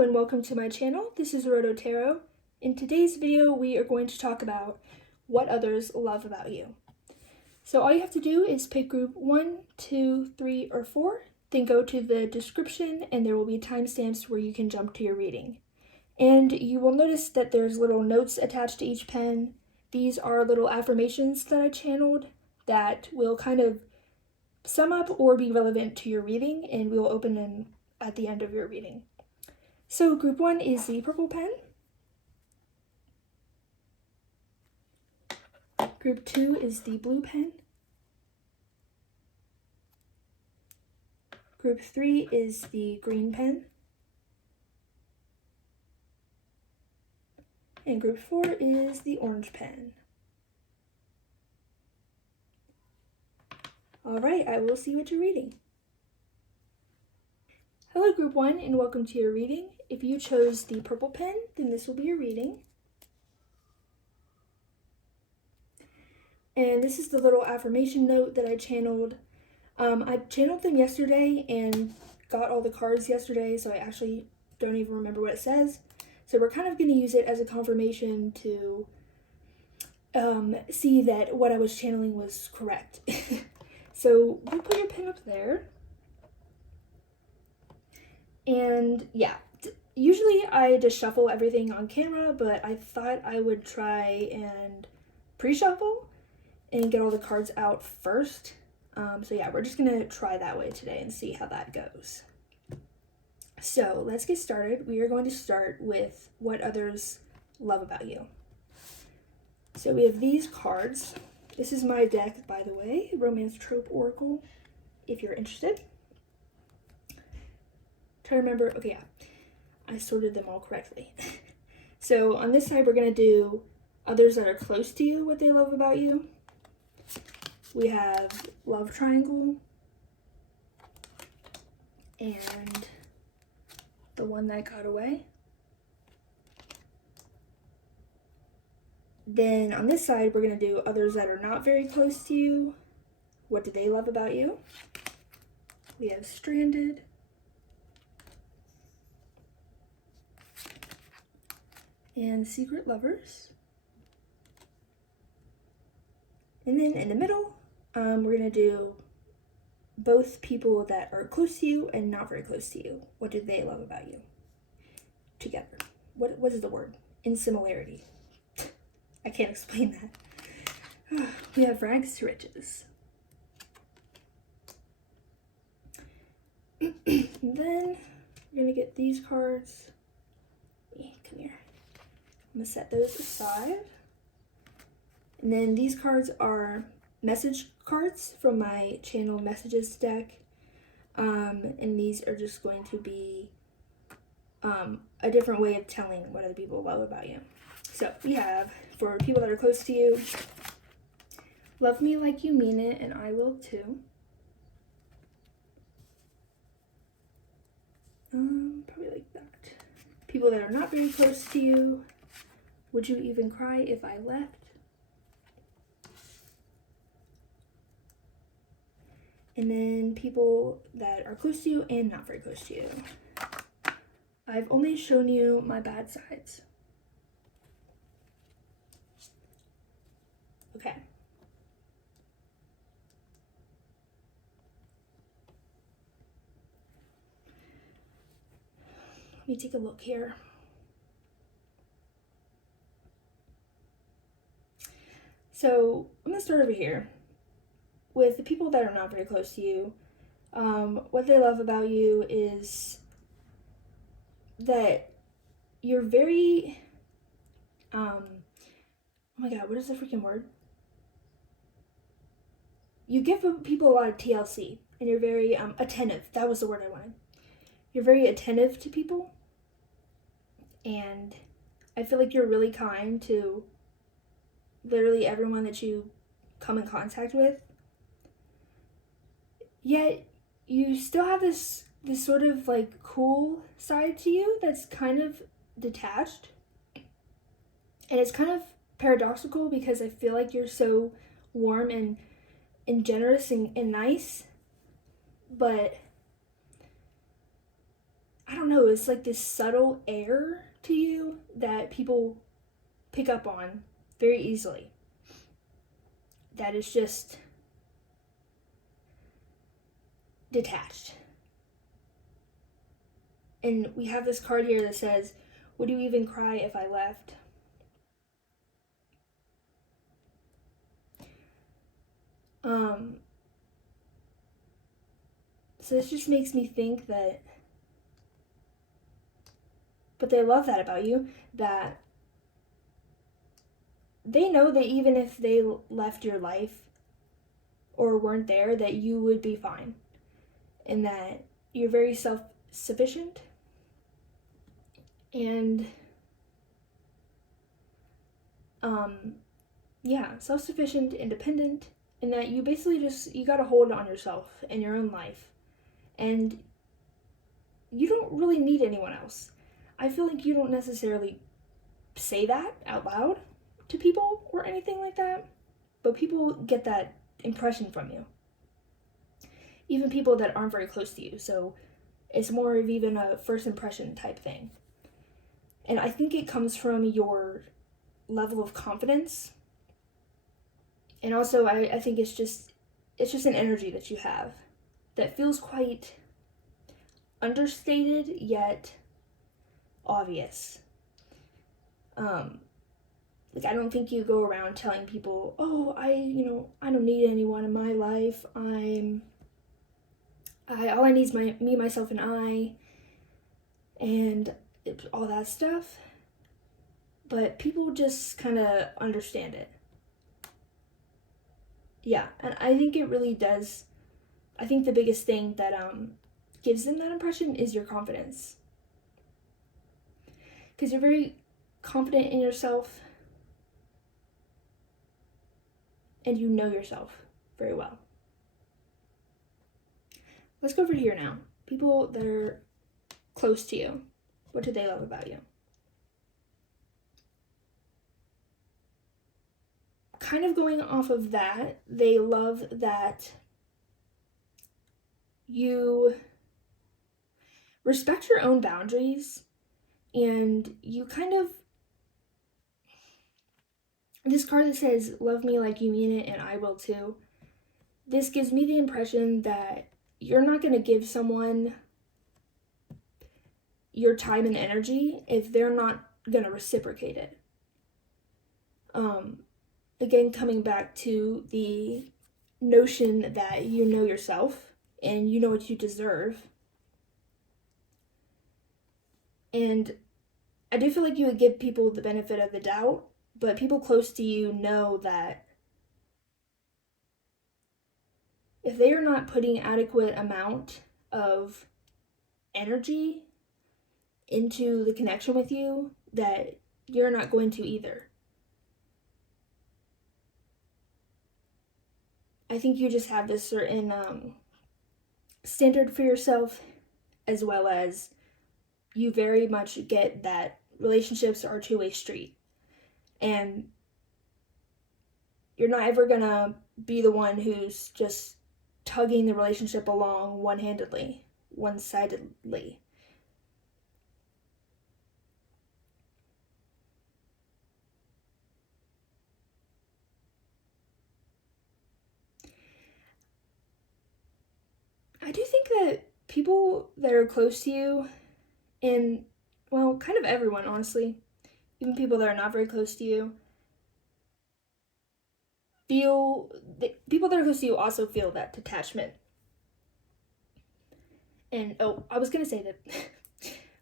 Hello and welcome to my channel. This is Rhodochrosite. In today's video, we are going to talk about what others love about you. So all you have to do is pick group 1, 2, 3, or 4, then go to the description and there will be timestamps where you can jump to your reading. And you will notice that there's little notes attached to each pen. These are little affirmations that I channeled that will kind of sum up or be relevant to your reading, and we will open them at the end of your reading. So group 1 is the purple pen. Group 2 is the blue pen. Group 3 is the green pen. And group 4 is the orange pen. Alright, I will see what you're reading. Hello group 1 and welcome to your reading. If you chose the purple pen, then this will be your reading. And this is the little affirmation note that I channeled. I channeled them yesterday and got all the cards yesterday, so I actually don't even remember what it says. So we're kind of going to use it as a confirmation to see that what I was channeling was correct. So we'll put your pen up there. And yeah, usually I just shuffle everything on camera, but I thought I would try and pre-shuffle and get all the cards out first. So yeah, we're just gonna try that way today and see how that goes. So let's get started. We are going to start with what others love about you. So we have these cards. This is my deck, by the way, Romance Trope Oracle, if you're interested. Try to remember, okay, yeah, I sorted them all correctly. So on this side, we're gonna do others that are close to you, what they love about you. We have Love Triangle and the one that got away. Then on this side, we're gonna do others that are not very close to you. What do they love about you? We have Stranded. And Secret Lovers. And then in the middle, we're gonna do both people that are close to you and not very close to you. What do they love about you? Together. What is the word? In similarity. I can't explain that. We have Rags to Riches. And then we're gonna get these cards. Come here. I'm gonna set those aside. And then these cards are message cards from my channel messages deck. And these are just going to be a different way of telling what other people love about you. So we have, for people that are close to you, love me like you mean it and I will too. Probably like that. People that are not very close to you, would you even cry if I left? And then people that are close to you and not very close to you. I've only shown you my bad sides. Okay. Let me take a look here. So I'm gonna start over here with the people that are not very close to you. What they love about you is that you're very, oh my god, what is the freaking word? You give people a lot of TLC, and you're very attentive. That was the word I wanted. You're very attentive to people, and I feel like you're really kind to literally everyone that you come in contact with. Yet you still have this sort of like cool side to you that's kind of detached. And it's kind of paradoxical because I feel like you're so warm and generous and nice, but I don't know, it's like this subtle air to you that people pick up on very easily. That is just detached. And we have this card here that says, "Would you even cry if I left?" So this just makes me think that, but they love that about you, that they know that even if they left your life or weren't there, that you would be fine. And that you're very self-sufficient and self-sufficient, independent, and that you basically you got to hold on yourself and your own life, and you don't really need anyone else. I feel like you don't necessarily say that out loud to people or anything like that, but people get that impression from you, even people that aren't very close to you. So it's more of even a first impression type thing. And I think it comes from your level of confidence. And also I think it's just an energy that you have that feels quite understated yet obvious. Like, I don't think you go around telling people, "Oh, I don't need anyone in my life. All I need is me, myself, and I," and all that stuff. But people just kind of understand it. Yeah, and I think it really does. I think the biggest thing that gives them that impression is your confidence. Because you're very confident in yourself and you know yourself very well. Let's go over here now. People that are close to you, what do they love about you? Kind of going off of that, they love that you respect your own boundaries, and you kind of, this card that says, "Love me like you mean it and I will too." This gives me the impression that you're not going to give someone your time and energy if they're not going to reciprocate it. Again, coming back to the notion that you know yourself and you know what you deserve. And I do feel like you would give people the benefit of the doubt, but people close to you know that if they are not putting adequate amount of energy into the connection with you, that you're not going to either. I think you just have this certain standard for yourself, as well as you very much get that relationships are a two-way street. And you're not ever gonna be the one who's just tugging the relationship along one-sidedly. I do think that people that are close to you, and, well, kind of everyone, honestly, even people that are not very close to you, people that are close to you also feel that detachment. And, I was going to say that,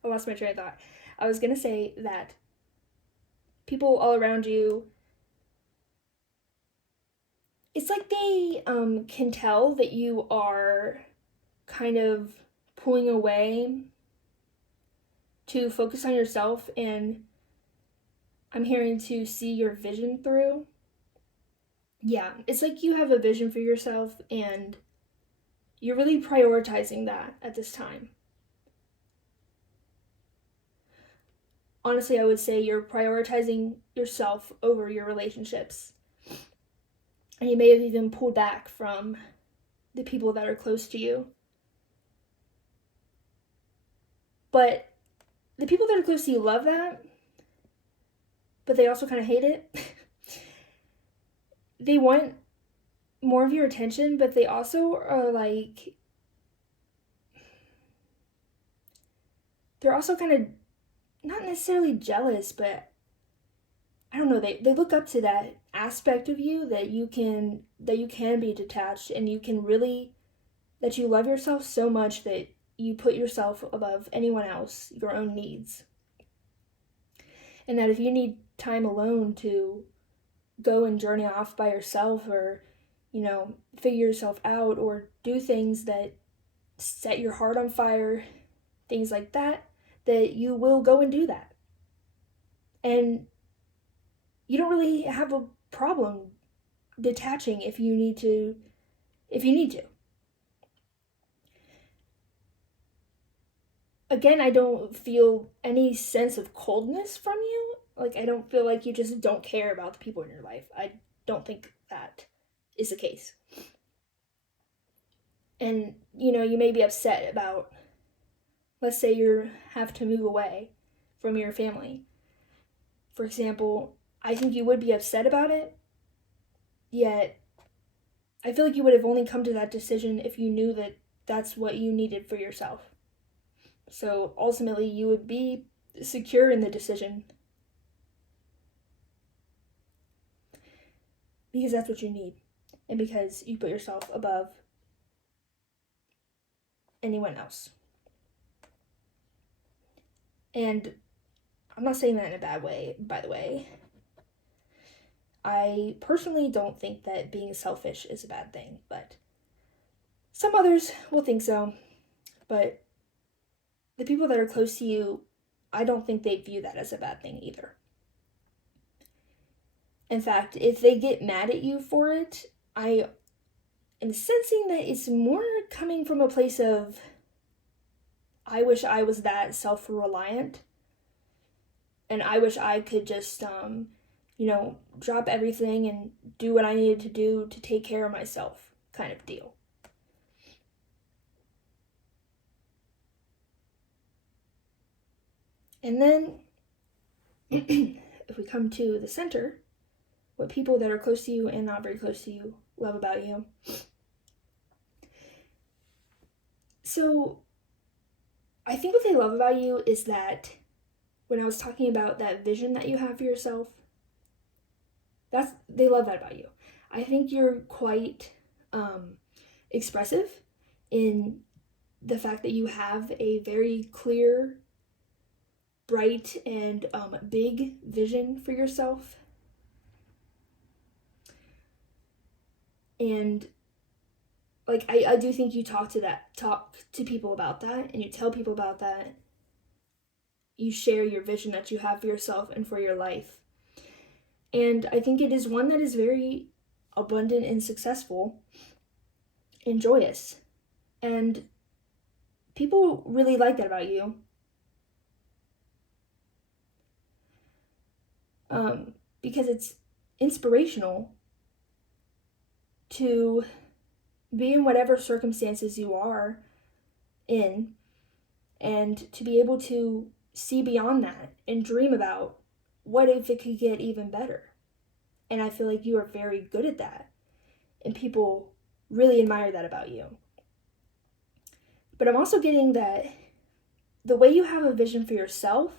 I lost my train of thought. I was going to say that people all around you, it's like they can tell that you are kind of pulling away to focus on yourself, and I'm hearing to see your vision through. Yeah, it's like you have a vision for yourself and you're really prioritizing that at this time. Honestly, I would say you're prioritizing yourself over your relationships. And you may have even pulled back from the people that are close to you. But the people that are close to you love that, but they also kind of hate it. They want more of your attention, but they also are like, they're also kind of not necessarily jealous, but I don't know, they look up to that aspect of you that you can be detached, and you can really, that you love yourself so much that you put yourself above anyone else, your own needs. And that if you need time alone to go and journey off by yourself, or, figure yourself out, or do things that set your heart on fire, things like that, that you will go and do that. And you don't really have a problem detaching if you need to. Again, I don't feel any sense of coldness from you. Like, I don't feel like you just don't care about the people in your life. I don't think that is the case. And, you may be upset about, let's say you have to move away from your family. For example, I think you would be upset about it, yet I feel like you would have only come to that decision if you knew that that's what you needed for yourself. So ultimately, you would be secure in the decision because that's what you need, and because you put yourself above anyone else. And I'm not saying that in a bad way, by the way. I personally don't think that being selfish is a bad thing, but some others will think so. But the people that are close to you, I don't think they view that as a bad thing either. In fact, if they get mad at you for it, I am sensing that it's more coming from a place of, I wish I was that self-reliant, and I wish I could just, drop everything and do what I needed to do to take care of myself, kind of deal. And then, if we come to the center, what people that are close to you and not very close to you love about you. So, I think what they love about you is that when I was talking about that vision that you have for yourself, they love that about you. I think you're quite expressive in the fact that you have a very clear, bright, and big vision for yourself. And like, I do think you talk to people about that, and you tell people about that. You share your vision that you have for yourself and for your life. And I think it is one that is very abundant and successful and joyous. And people really like that about you. Because it's inspirational to be in whatever circumstances you are in, and to be able to see beyond that and dream about what if it could get even better. And I feel like you are very good at that, and people really admire that about you. But I'm also getting that the way you have a vision for yourself,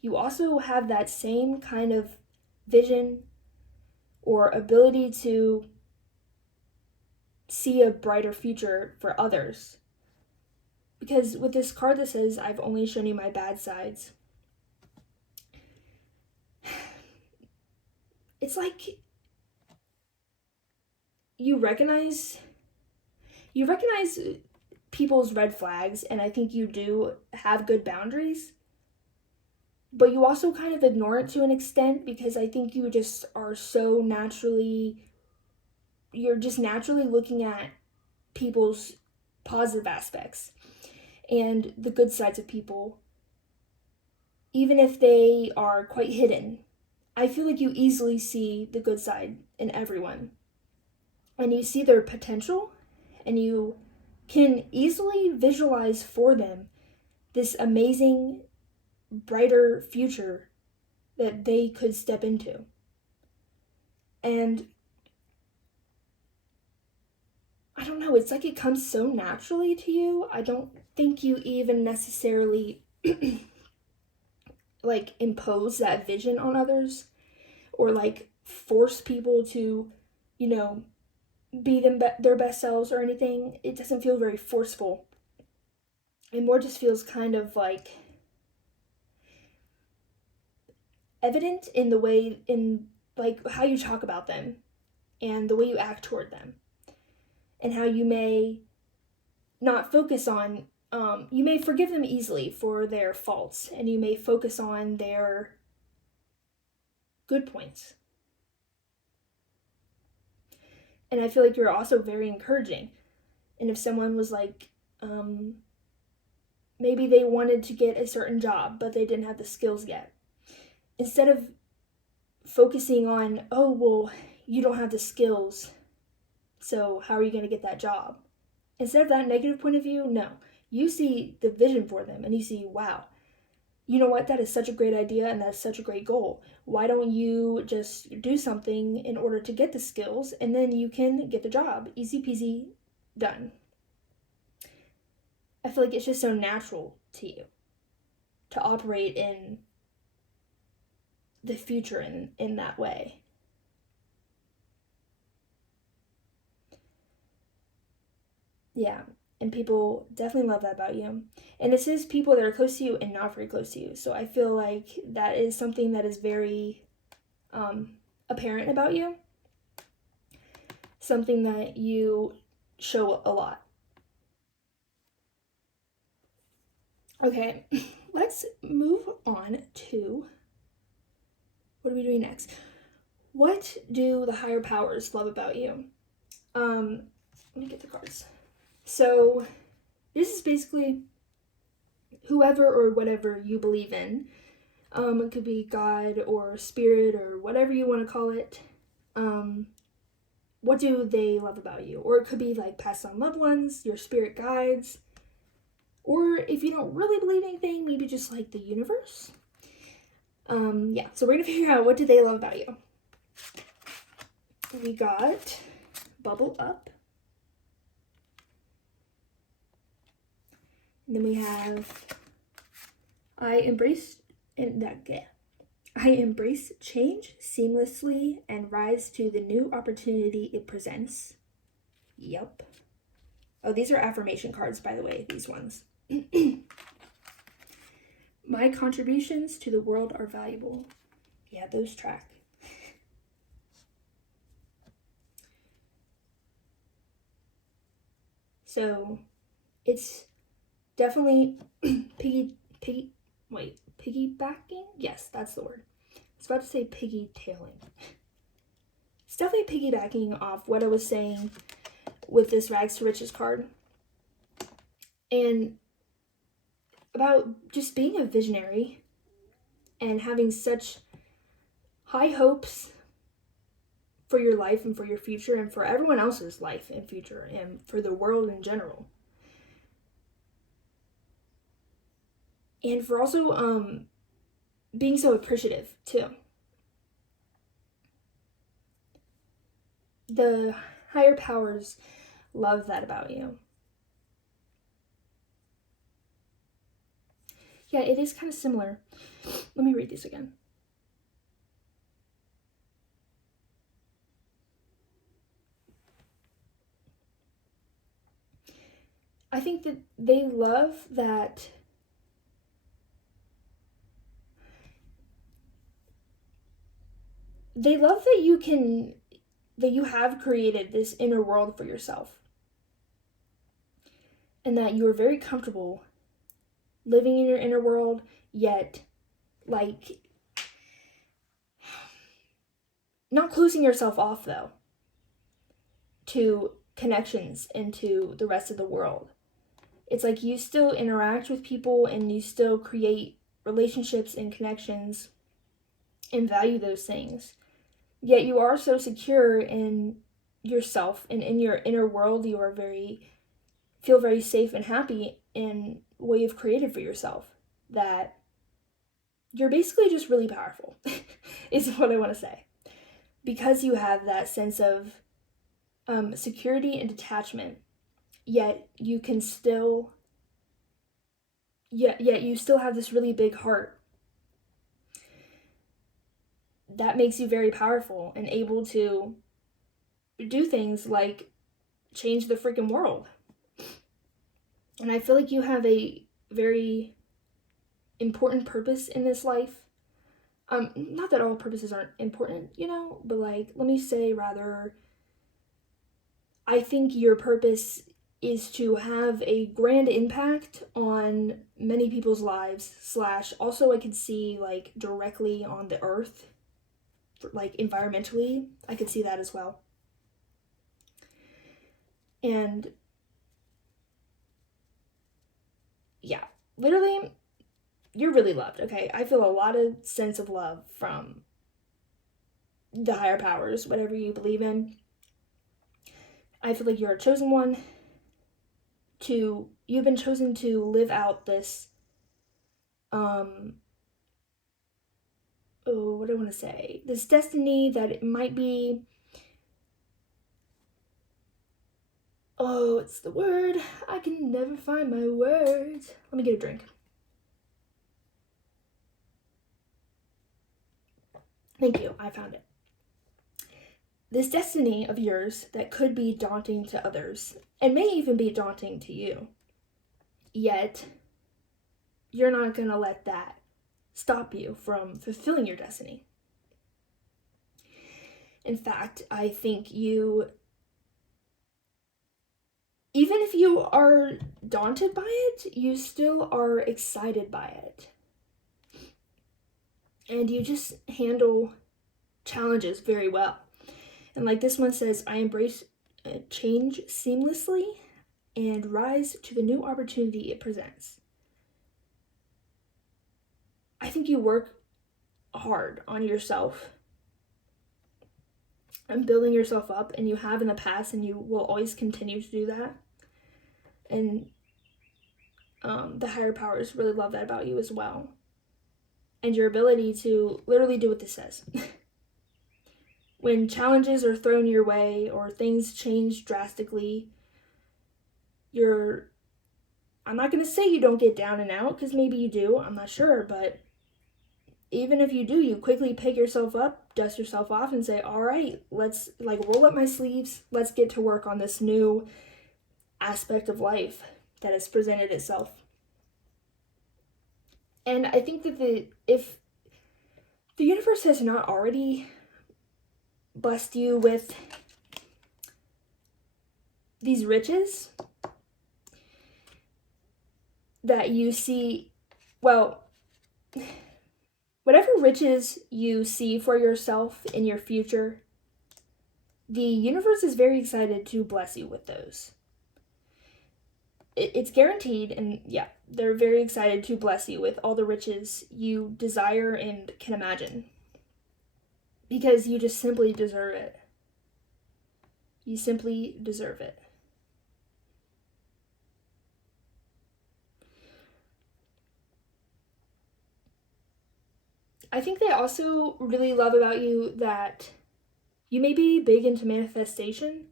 you also have that same kind of vision or ability to see a brighter future for others. Because with this card that says, I've only shown you my bad sides, it's like you recognize people's red flags, and I think you do have good boundaries, but you also kind of ignore it to an extent, because I think you just are so you're just naturally looking at people's positive aspects and the good sides of people, even if they are quite hidden. I feel like you easily see the good side in everyone, and you see their potential, and you can easily visualize for them this amazing, brighter future that they could step into. And I don't know, it's like it comes so naturally to you. I don't think you even necessarily like impose that vision on others or like force people to, you know, be their best selves or anything. It doesn't feel very forceful. It more just feels kind of like evident in the way, in like how you talk about them and the way you act toward them, and how you may not focus on, you may forgive them easily for their faults, and you may focus on their good points. And I feel like you're also very encouraging. And if someone was like, maybe they wanted to get a certain job, but they didn't have the skills yet, instead of focusing on, oh, well, you don't have the skills, so how are you going to get that job? Instead of that negative point of view, no. You see the vision for them and you see, wow, you know what? That is such a great idea and that's such a great goal. Why don't you just do something in order to get the skills and then you can get the job? Easy peasy, done. I feel like it's just so natural to you to operate in the future in that way. Yeah, and people definitely love that about you. And this is people that are close to you and not very close to you. So I feel like that is something that is very apparent about you, something that you show a lot. Okay, let's move on to, what are we doing next? What do the higher powers love about you? Let me get the cards. So this is basically whoever or whatever you believe in. It could be God or spirit or whatever you want to call it. What do they love about you? Or it could be like past on loved ones, your spirit guides. Or if you don't really believe anything, maybe just like the universe. Yeah, so we're going to figure out, what do they love about you? We got bubble up. And then we have I embrace change seamlessly and rise to the new opportunity it presents. Yep. Oh, these are affirmation cards, by the way, these ones. My contributions to the world are valuable. Yeah, those track. So it's definitely piggybacking? Yes, that's the word. I was about to say piggy-tailing. It's definitely piggybacking off what I was saying with this Rags to Riches card. And about just being a visionary and having such high hopes for your life and for your future and for everyone else's life and future and for the world in general. And for also being so appreciative too. The higher powers love that about you. Yeah, it is kind of similar. Let me read this again. I think that they love that you have created this inner world for yourself, and that you are very comfortable living in your inner world, yet like not closing yourself off though to connections into the rest of the world. It's like you still interact with people and you still create relationships and connections and value those things. Yet you are so secure in yourself and in your inner world. You are feel very safe and happy in what you've created for yourself, that you're basically just really powerful, is what I want to say. Because you have that sense of security and detachment, yet you can still, yet you still have this really big heart. That makes you very powerful and able to do things like change the freaking world. And I feel like you have a very important purpose in this life. Not that all purposes aren't important, but like, let me say rather, I think your purpose is to have a grand impact on many people's lives, slash also I could see like directly on the earth, like environmentally, I could see that as well. And yeah, literally, you're really loved, okay? I feel a lot of sense of love from the higher powers, whatever you believe in. I feel like you're a chosen one. You've been chosen to live out this, what do I want to say? This destiny that it might be, it's the word. I can never find my words. Let me get a drink. Thank you, I found it. This destiny of yours that could be daunting to others, and may even be daunting to you, yet you're not gonna let that stop you from fulfilling your destiny. In fact, I think even if you are daunted by it, you still are excited by it. And you just handle challenges very well. And like this one says, I embrace change seamlessly and rise to the new opportunity it presents. I think you work hard on yourself and building yourself up, and you have in the past, and you will always continue to do that. And the higher powers really love that about you as well. And your ability to literally do what this says. When challenges are thrown your way or things change drastically, I'm not going to say you don't get down and out, because maybe you do, I'm not sure, but even if you do, you quickly pick yourself up, dust yourself off, and say, all right, let's roll up my sleeves, let's get to work on this new aspect of life that has presented itself. And I think that if the universe has not already blessed you with these riches that you see, well, whatever riches you see for yourself in your future, the universe is very excited to bless you with those. It's guaranteed, and yeah, they're very excited to bless you with all the riches you desire and can imagine. Because you just simply deserve it. You simply deserve it. I think they also really love about you that you may be big into manifestation.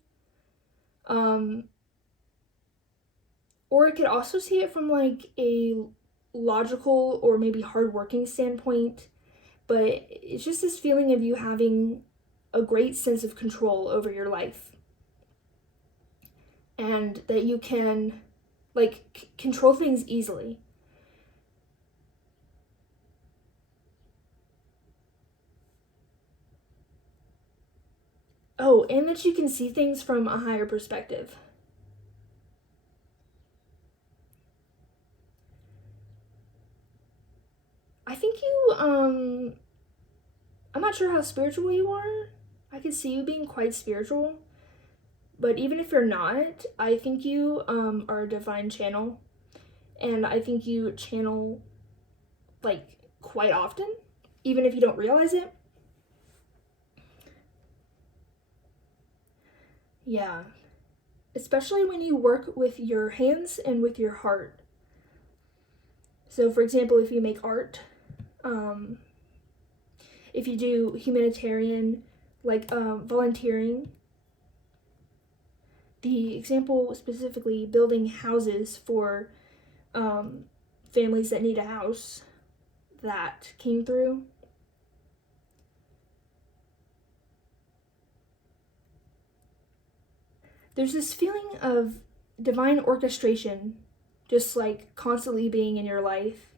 Or it could also see it from like a logical or maybe hardworking standpoint. But it's just this feeling of you having a great sense of control over your life. And that you can like control things easily. Oh, and that you can see things from a higher perspective. I think I'm not sure how spiritual you are. I could see you being quite spiritual. But even if you're not, I think you are a divine channel. And I think you channel like quite often, even if you don't realize it. Yeah. Especially when you work with your hands and with your heart. So for example, if you make art, if you do humanitarian, like volunteering, the example specifically building houses for families that need a house, that came through. There's this feeling of divine orchestration just like constantly being in your life,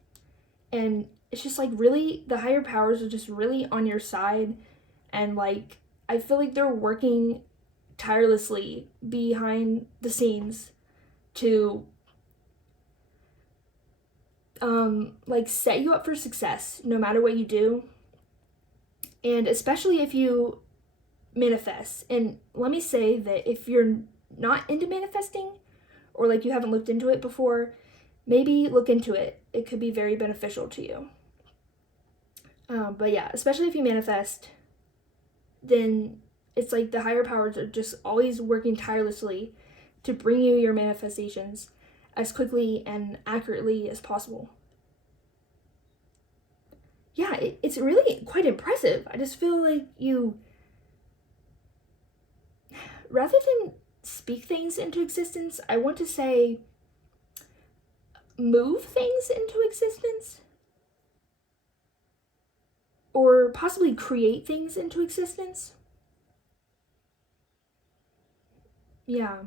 and it's just like really the higher powers are just really on your side, and like I feel like they're working tirelessly behind the scenes to like set you up for success no matter what you do, and especially if you manifest. And let me say that if you're not into manifesting, or like you haven't looked into it before, maybe look into it. It could be very beneficial to you. But yeah, especially if you manifest, then it's like the higher powers are just always working tirelessly to bring you your manifestations as quickly and accurately as possible. Yeah, it's really quite impressive. I just feel like you, rather than speak things into existence, I want to say move things into existence, or possibly create things into existence. Yeah.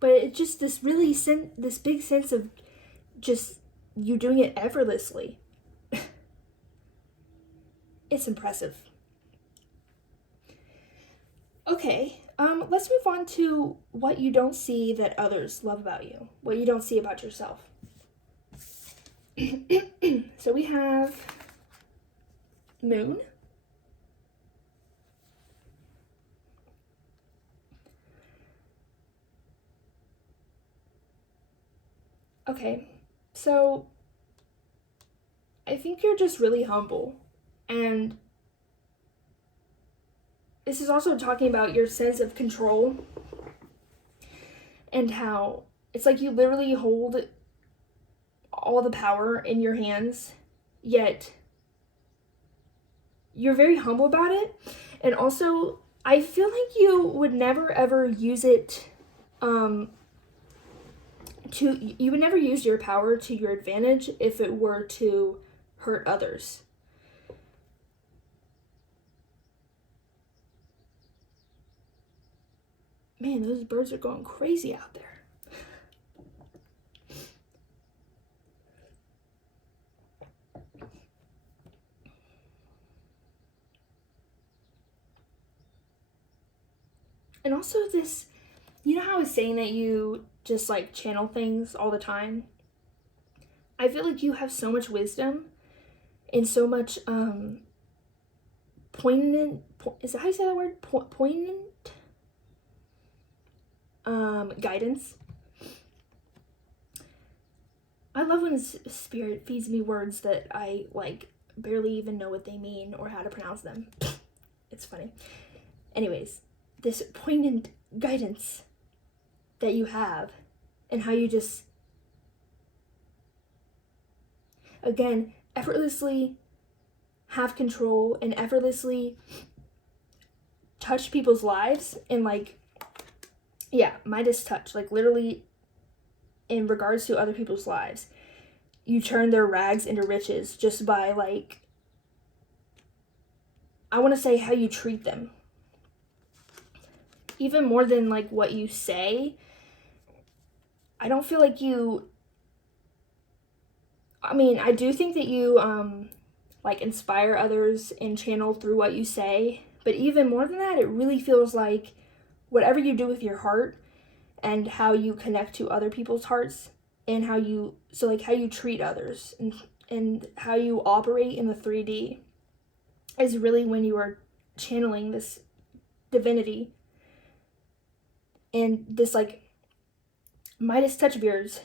But it's just this really this big sense of just you doing it effortlessly. It's impressive. Okay, let's move on to what you don't see that others love about you, what you don't see about yourself. So we have moon. Okay, so I think you're just really humble, and this is also talking about your sense of control and how it's like you literally hold all the power in your hands, yet you're very humble about it. And also, I feel like you would never ever use it you would never use your power to your advantage if it were to hurt others. Man, those birds are going crazy out there. And also this, you know how I was saying that you just like channel things all the time? I feel like you have so much wisdom and so much poignant, is that how you say that word? Poignant guidance. I love when spirit feeds me words that I like barely even know what they mean or how to pronounce them. It's funny. Anyways, this poignant guidance that you have, and how you just, again, effortlessly have control and effortlessly touch people's lives, and like, yeah, Midas touch, like literally in regards to other people's lives. You turn their rags into riches just by like, I want to say how you treat them. Even more than like what you say. I don't feel like you, I mean, I do think that you like inspire others and channel through what you say, but even more than that, it really feels like whatever you do with your heart and how you connect to other people's hearts, and how you, so like how you treat others and how you operate in the 3D is really when you are channeling this divinity. And this like Midas touch of yours,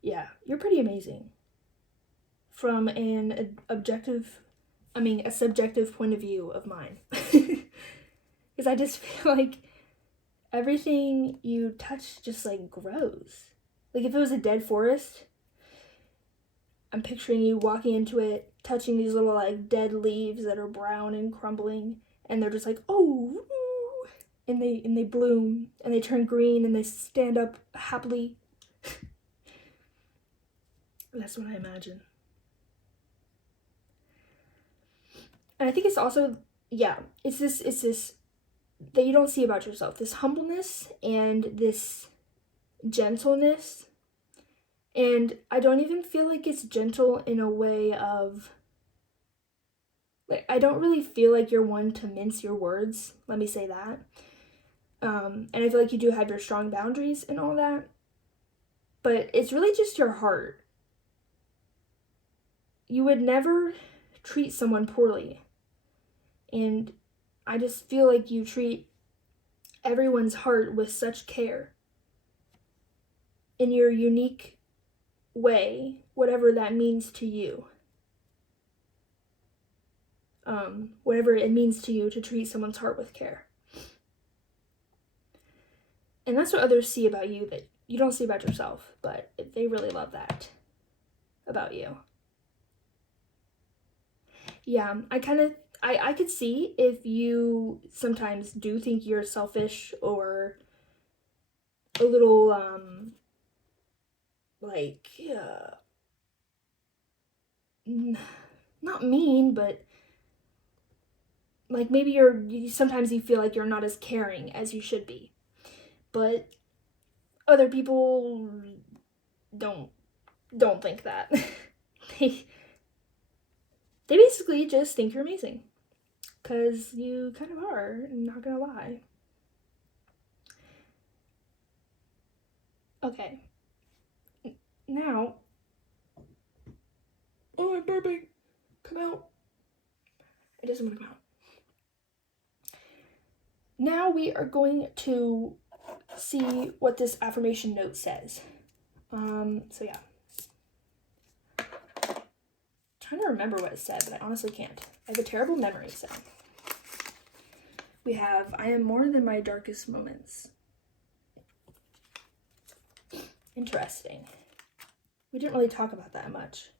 yeah, you're pretty amazing from an a subjective point of view of mine. Because I just feel like everything you touch just like grows. Like if it was a dead forest, I'm picturing you walking into it, touching these little like dead leaves that are brown and crumbling, and they're just like, oh, and they bloom and they turn green and they stand up happily. That's what I imagine. And I think it's also, yeah, it's this that you don't see about yourself, this humbleness and this gentleness. And I don't even feel like it's gentle in a way of, like, I don't really feel like you're one to mince your words. Let me say that. And I feel like you do have your strong boundaries and all that. But it's really just your heart. You would never treat someone poorly. And I just feel like you treat everyone's heart with such care in your unique way, whatever that means to you. Whatever it means to you to treat someone's heart with care. And that's what others see about you that you don't see about yourself, but they really love that about you. Yeah, I could see if you sometimes do think you're selfish or a little, like, not mean, but like maybe sometimes you feel like you're not as caring as you should be. But other people don't think that. they basically just think you're amazing. Because you kind of are, I'm not gonna lie. Okay. Now. Oh, I'm burping. Come out. It doesn't want to come out. Now we are going to see what this affirmation note says. So yeah. I'm trying to remember what it said, but I honestly can't. I have a terrible memory, so. We have, I am more than my darkest moments. Interesting. We didn't really talk about that much.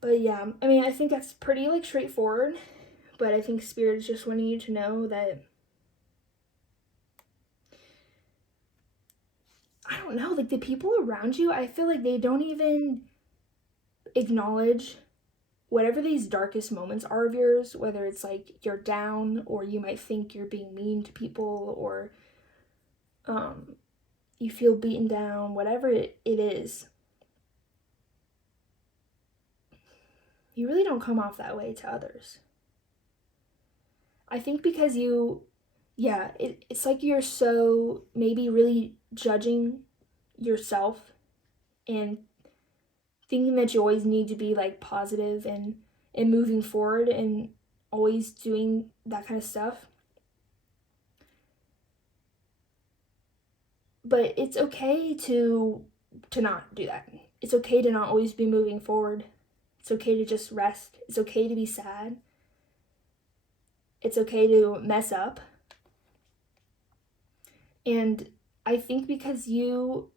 But yeah, I mean, I think that's pretty like straightforward, but I think Spirit is just wanting you to know that, I don't know, like the people around you, I feel like they don't even acknowledge whatever these darkest moments are of yours, whether it's like you're down or you might think you're being mean to people or you feel beaten down, whatever it is. You really don't come off that way to others. I think because it's like you're so maybe really judging yourself and thinking that you always need to be like positive and moving forward and always doing that kind of stuff. But it's okay to not do that. It's okay to not always be moving forward. It's okay to just rest. It's okay to be sad. It's okay to mess up. And I think because you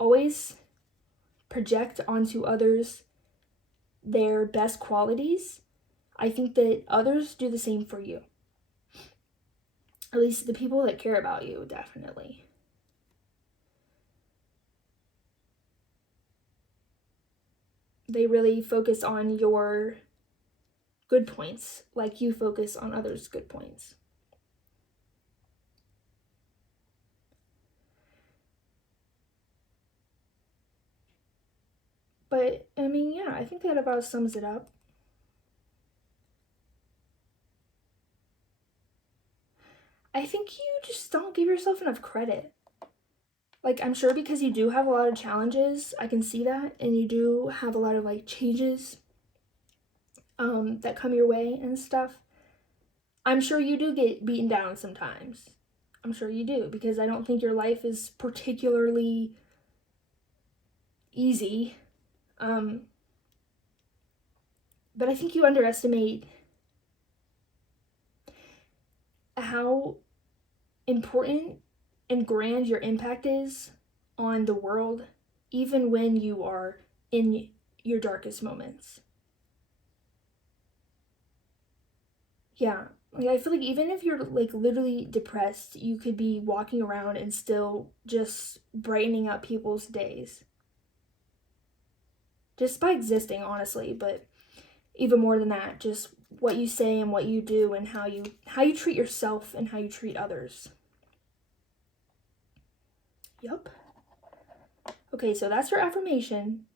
always project onto others their best qualities, I think that others do the same for you. At least the people that care about you, definitely. They really focus on your good points, like you focus on others' good points. But, I mean, yeah, I think that about sums it up. I think you just don't give yourself enough credit. Like, I'm sure because you do have a lot of challenges, I can see that, and you do have a lot of, like, changes that come your way and stuff. I'm sure you do get beaten down sometimes. I'm sure you do, because I don't think your life is particularly easy. But I think you underestimate how important and grand your impact is on the world, even when you are in your darkest moments. Yeah, like I feel like even if you're like literally depressed, you could be walking around and still just brightening up people's days. Just by existing, honestly, but even more than that, just what you say and what you do and how you treat yourself and how you treat others. Yup. Okay, so that's your affirmation.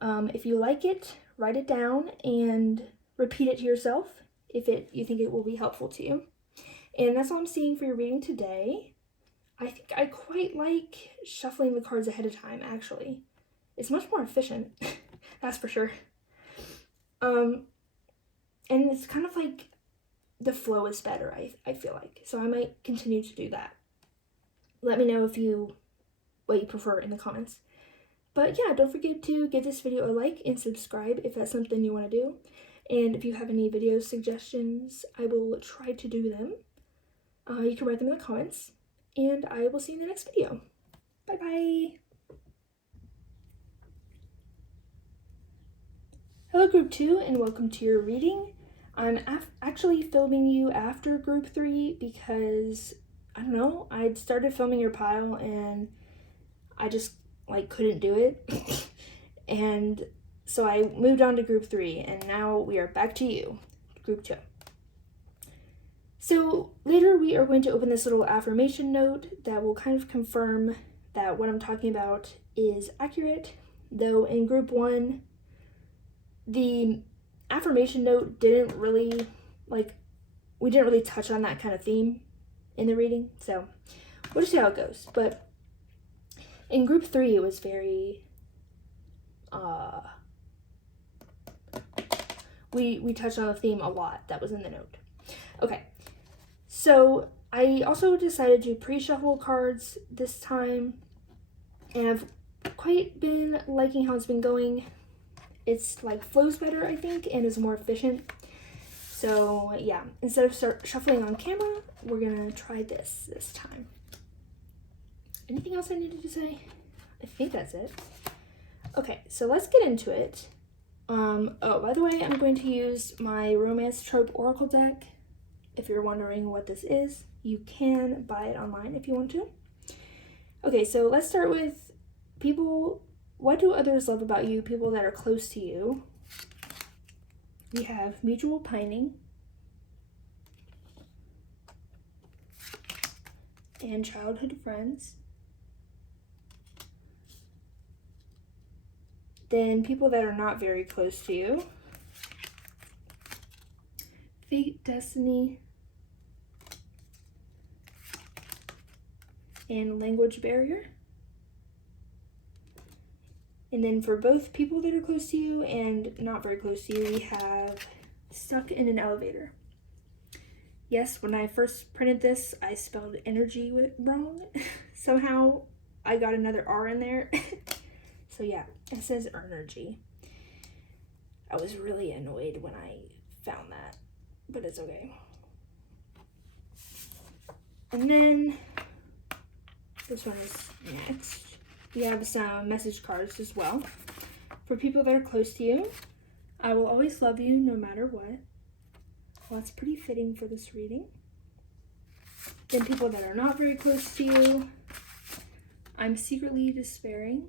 If you like it, write it down and repeat it to yourself if you think it will be helpful to you. And that's all I'm seeing for your reading today. I think I quite like shuffling the cards ahead of time, actually. It's much more efficient, that's for sure. And it's kind of like the flow is better, I feel like. So I might continue to do that. Let me know what you prefer in the comments. But yeah, don't forget to give this video a like and subscribe if that's something you want to do. And if you have any video suggestions, I will try to do them. You can write them in the comments. And I will see you in the next video. Bye-bye. Hello Group 2 and welcome to your reading. I'm actually filming you after Group 3 because, I don't know, I'd started filming your pile and I just couldn't do it. And so I moved on to Group 3 and now we are back to you, Group 2. So later we are going to open this little affirmation note that will kind of confirm that what I'm talking about is accurate, though in Group 1, the affirmation note didn't really, we didn't really touch on that kind of theme in the reading, so we'll just see how it goes. But in Group 3, it was very, we touched on the theme a lot that was in the note. Okay, so I also decided to pre-shuffle cards this time, and I've quite been liking how it's been going. It's flows better, I think, and is more efficient. So yeah, instead of shuffling on camera, we're gonna try this time. Anything else I needed to say? I think that's it. Okay, so let's get into it. Oh, by the way, I'm going to use my Romance Trope Oracle deck. If you're wondering what this is, you can buy it online if you want to. Okay, so let's start with people. What do others love about you? People that are close to you. We have mutual pining and childhood friends. Then people that are not very close to you. Fate, destiny, and language barrier. And then for both people that are close to you and not very close to you, we have stuck in an elevator. Yes, when I first printed this, I spelled energy wrong. Somehow I got another R in there. So yeah, it says energy. I was really annoyed when I found that, but it's okay. And then this one is next. We have some message cards as well. For people that are close to you, I will always love you no matter what. Well, that's pretty fitting for this reading. Then people that are not very close to you, I'm secretly despairing.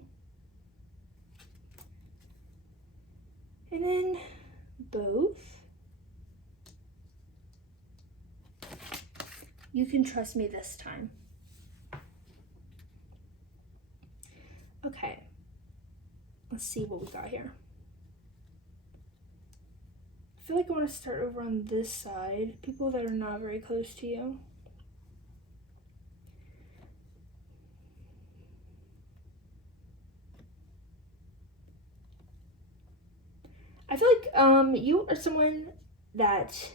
And then both. You can trust me this time. Okay, let's see what we got here. I feel like I want to start over on this side. People that are not very close to you. I feel like you are someone that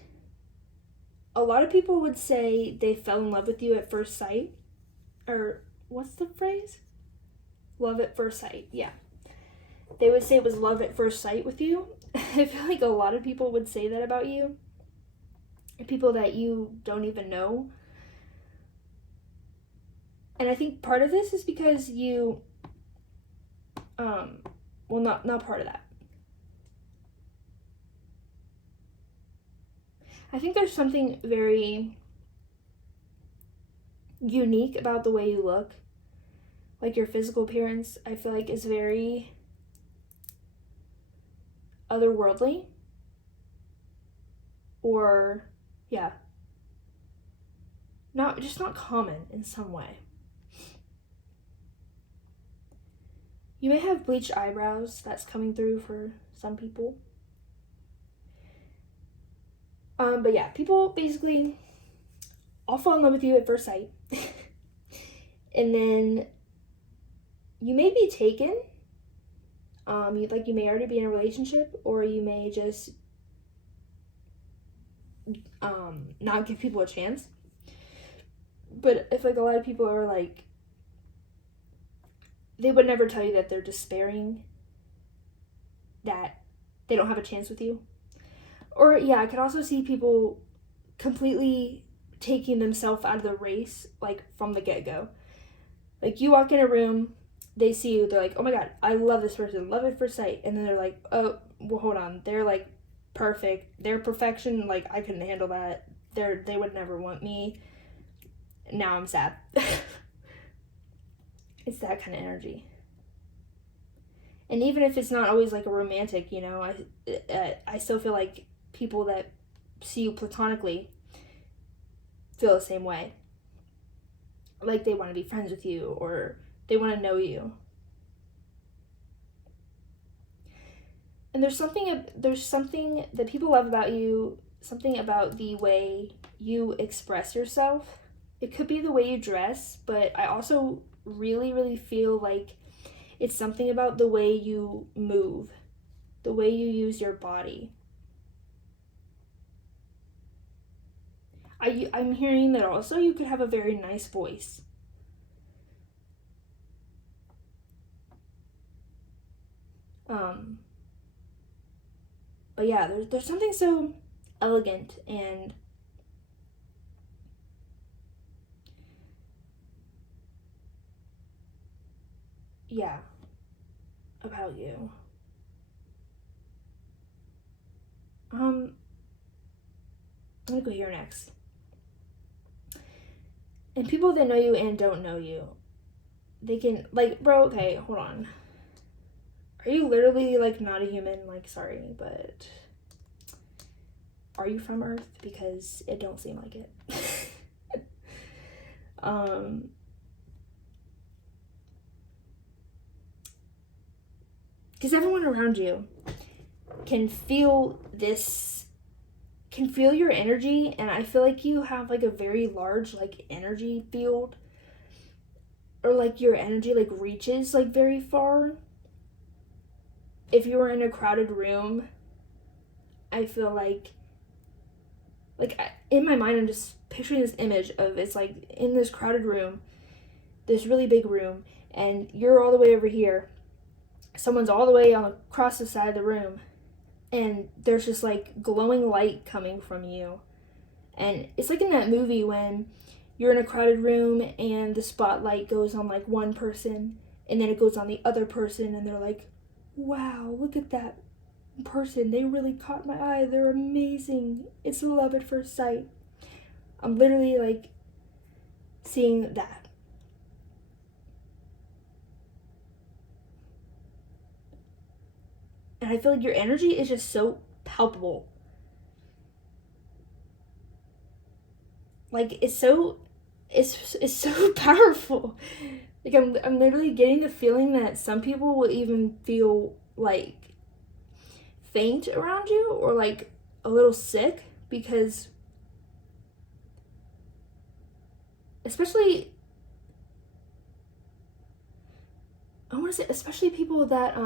a lot of people would say they fell in love with you at first sight. Or what's the phrase? Love at first sight, yeah. they would say it was love at first sight with you. I feel like a lot of people would say that about you. People that you don't even know. And I think part of this is because you, well, not part of that. I think there's something very unique about the way you look. Like your physical appearance, I feel like is very otherworldly. Or, yeah, not common in some way. You may have bleached eyebrows. That's coming through for some people. But yeah, people basically all fall in love with you at first sight. And then you may be taken. You may already be in a relationship, or you may just not give people a chance. But if like a lot of people are like, they would never tell you that they're despairing, that they don't have a chance with you. Or yeah, I could also see people completely taking themselves out of the race, like from the get-go. Like you walk in a room, they see you, they're like, oh my god, I love this person, love at first sight. And then they're like, oh, well, hold on, they're like perfect, they're perfection, like I couldn't handle that, they would never want me, now I'm sad. It's that kind of energy. And even if it's not always like a romantic, you know, I still feel like people that see you platonically feel the same way. Like they want to be friends with you, or they want to know you. And there's something that people love about you, something about the way you express yourself. It could be the way you dress, but I also really, really feel like it's something about the way you move, the way you use your body. I'm hearing that also you could have a very nice voice. But yeah, there's something so elegant and yeah, about you. I'm gonna go here next. And people that know you and don't know you, they can, like, bro, okay, hold on. Are you literally, like, not a human? Like, sorry, but are you from Earth? Because it don't seem like it. Because everyone around you can feel your energy, and I feel like you have like a very large like energy field, or like your energy like reaches like very far. If you were in a crowded room, I feel like in my mind I'm just picturing this image of, it's like in this crowded room, this really big room, and you're all the way over here, someone's all the way across the side of the room, and there's just like glowing light coming from you. And it's like in that movie when you're in a crowded room and the spotlight goes on like one person and then it goes on the other person, and they're like, wow, look at that person, they really caught my eye, they're amazing, it's love at first sight. I'm literally like seeing that. And I feel like your energy is just so palpable. Like it's so powerful. Like I'm literally getting the feeling that some people will even feel like faint around you, or like a little sick, because especially people that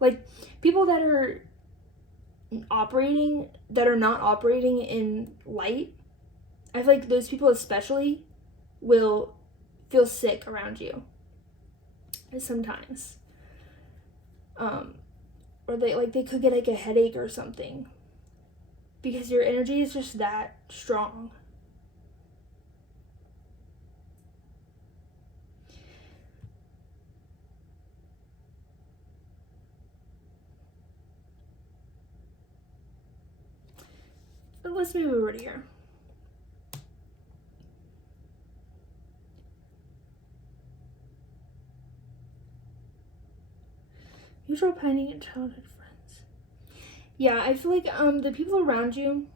like people that are not operating in light. I feel like those people especially will feel sick around you. sometimes. Or they could get like a headache or something because your energy is just that strong. But let's move over to here. Mutual pining and childhood friends. Yeah, I feel like the people around you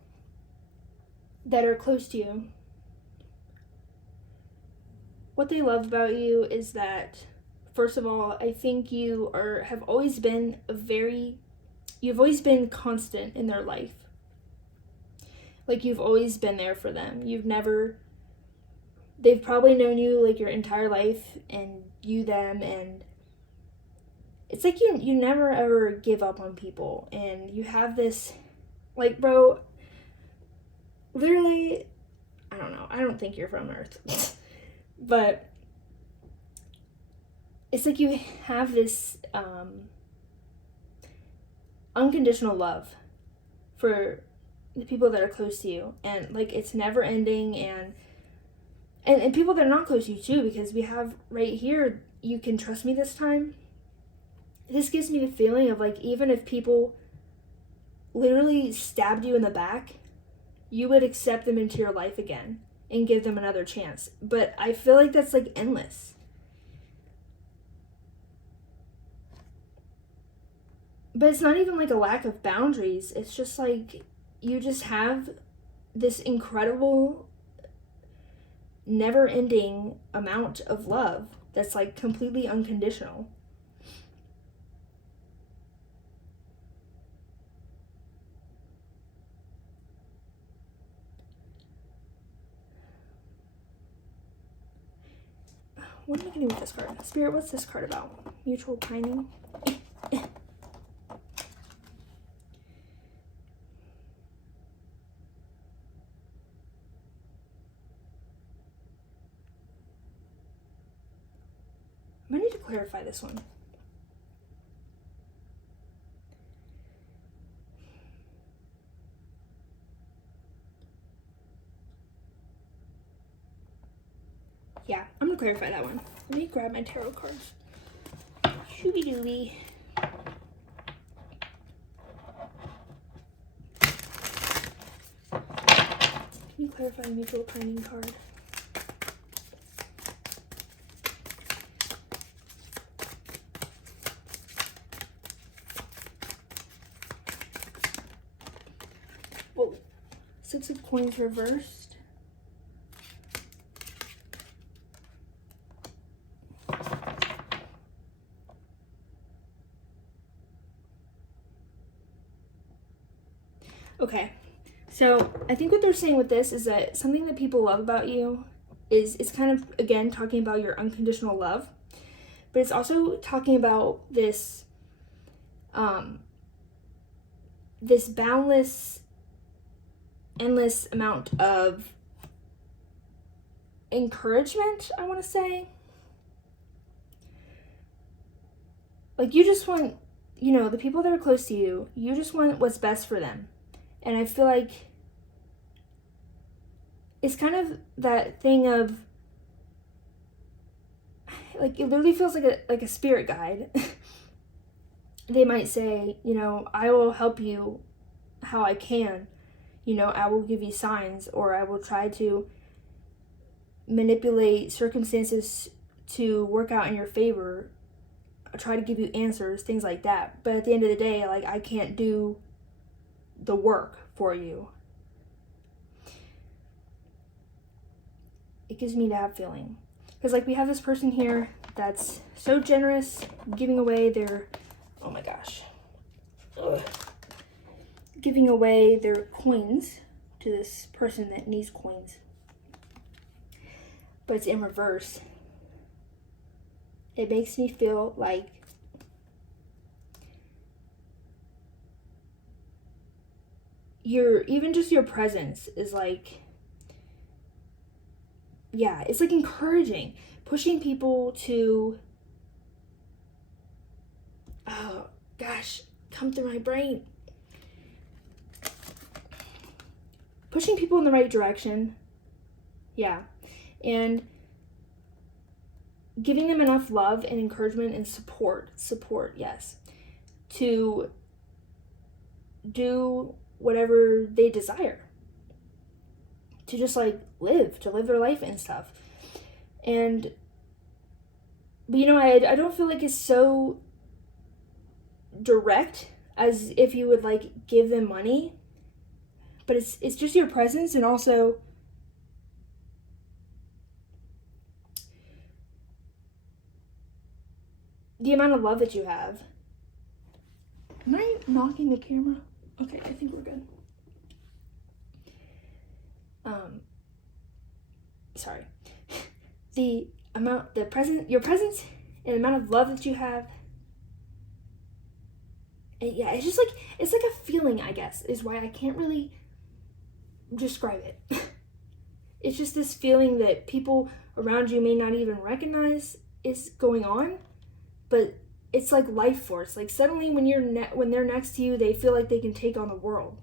that are close to you, what they love about you is that, first of all, I think have always been you've always been constant in their life. Like, you've always been there for them. They've probably known you like your entire life, and you them, and it's like you never ever give up on people, and you have this, like, bro, literally, I don't know, I don't think you're from Earth, but it's like you have this unconditional love for the people that are close to you, and like it's never ending, and people that are not close to you too, because we have right here, you can trust me this time. This gives me the feeling of like, even if people literally stabbed you in the back, you would accept them into your life again and give them another chance. But I feel like that's like endless. But it's not even like a lack of boundaries. It's just like you just have this incredible, never-ending amount of love that's like completely unconditional. What am I going to do with this card? Spirit, what's this card about? Mutual pining. I need to clarify this one. Yeah, I'm gonna clarify that one. Let me grab my tarot cards. Shooby-dooby. Can you clarify the mutual pining card? Whoa. 6 of Coins reversed. Okay, so I think what they're saying with this is that something that people love about you is kind of, again, talking about your unconditional love, but it's also talking about this this boundless, endless amount of encouragement, I want to say. Like, you just want, the people that are close to you, you just want what's best for them. And I feel like it's kind of that thing of, like, it literally feels like a spirit guide. They might say, I will help you how I can. I will give you signs, or I will try to manipulate circumstances to work out in your favor. I'll try to give you answers, things like that. But at the end of the day, like, I can't do the work for you. It gives me that feeling, because like, we have this person here that's so generous, giving away their, oh my gosh, giving away their coins to this person that needs coins, but it's in reverse. It makes me feel like your presence is like, yeah, it's like encouraging, pushing people to oh gosh, come through my brain. Pushing people in the right direction. Yeah. And giving them enough love and encouragement and support, yes, to do whatever they desire. To just like live their life and stuff. And, but you know, I don't feel like it's so direct as if you would like give them money, but it's just your presence and also the amount of love that you have. Am I knocking the camera? Okay, I think we're good. Sorry. Your presence and the amount of love that you have. Yeah, it's just like, it's like a feeling, I guess, is why I can't really describe it. It's just this feeling that people around you may not even recognize is going on, but it's like life force. Like suddenly when they're next to you, they feel like they can take on the world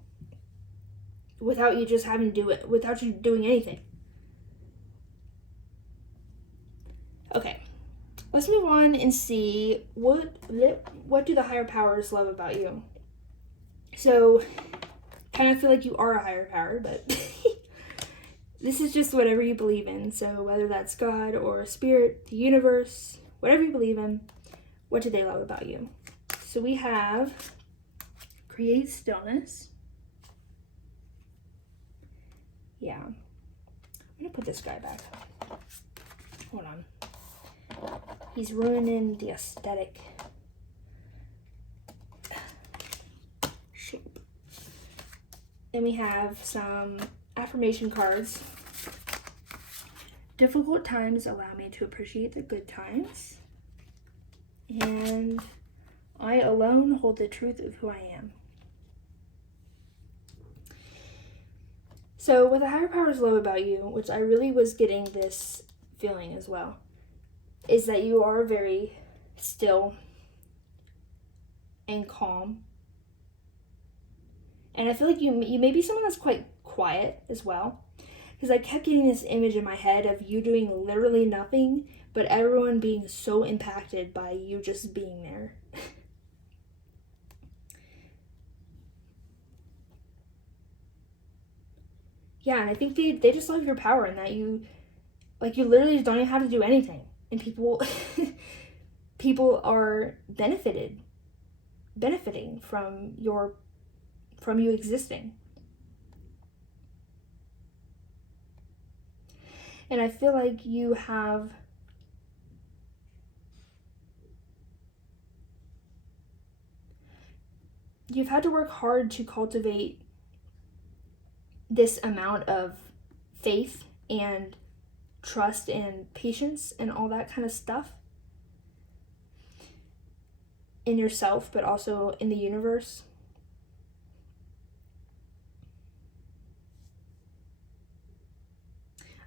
without you just having to do it, without you doing anything. Okay, let's move on and see what do the higher powers love about you. So, kind of feel like you are a higher power, but this is just whatever you believe in. So whether that's God or spirit, the universe, whatever you believe in, what do they love about you? So we have create stillness. Yeah. I'm going to put this guy back. Hold on. He's ruining the aesthetic shape. Then we have some affirmation cards. Difficult times allow me to appreciate the good times. And I alone hold the truth of who I am. So what the higher powers love about you, which I really was getting this feeling as well, is that you are very still and calm. And I feel like you may be someone that's quite quiet as well. Because I kept getting this image in my head of you doing literally nothing, but everyone being so impacted by you just being there. Yeah, and I think they just love your power and that you literally don't even have to do anything. And people are benefiting from you existing. And I feel like you've had to work hard to cultivate this amount of faith and trust and patience and all that kind of stuff in yourself, but also in the universe.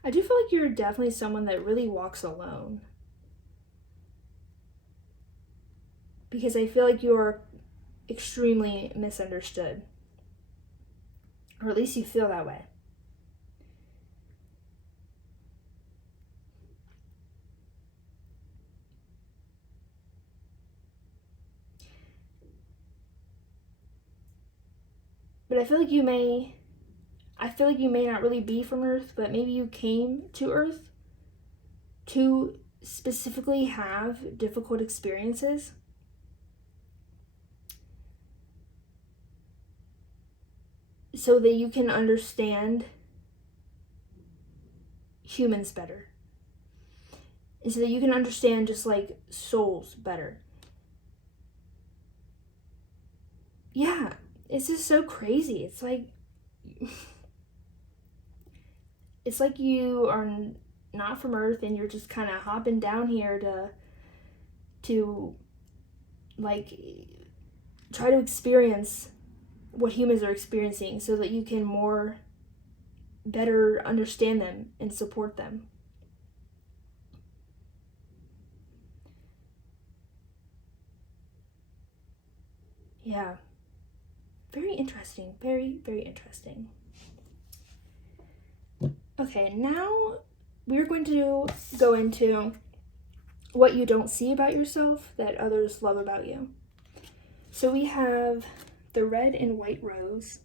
I do feel like you're definitely someone that really walks alone. Because I feel like you are extremely misunderstood. Or at least you feel that way. But I feel like you may not really be from Earth, but maybe you came to Earth to specifically have difficult experiences. So that you can understand humans better. And so that you can understand just like souls better. Yeah, it's just so crazy. It's like you are not from Earth and you're just kind of hopping down here to like try to experience what humans are experiencing so that you can better understand them and support them. Yeah. Very interesting. Very, very interesting. Okay, now we're going to go into what you don't see about yourself that others love about you. So we have the red and white rose.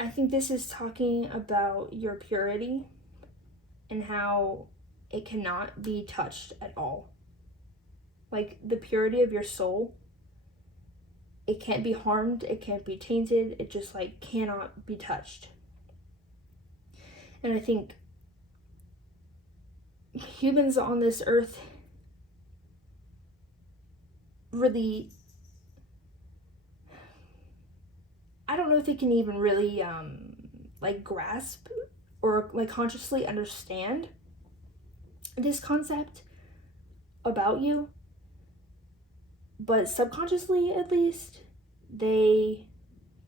I think this is talking about your purity and how it cannot be touched at all. Like the purity of your soul, it can't be harmed, it can't be tainted, it just like cannot be touched. And I think humans on this earth really, I don't know if they can even really like grasp or like consciously understand this concept about you, but subconsciously at least they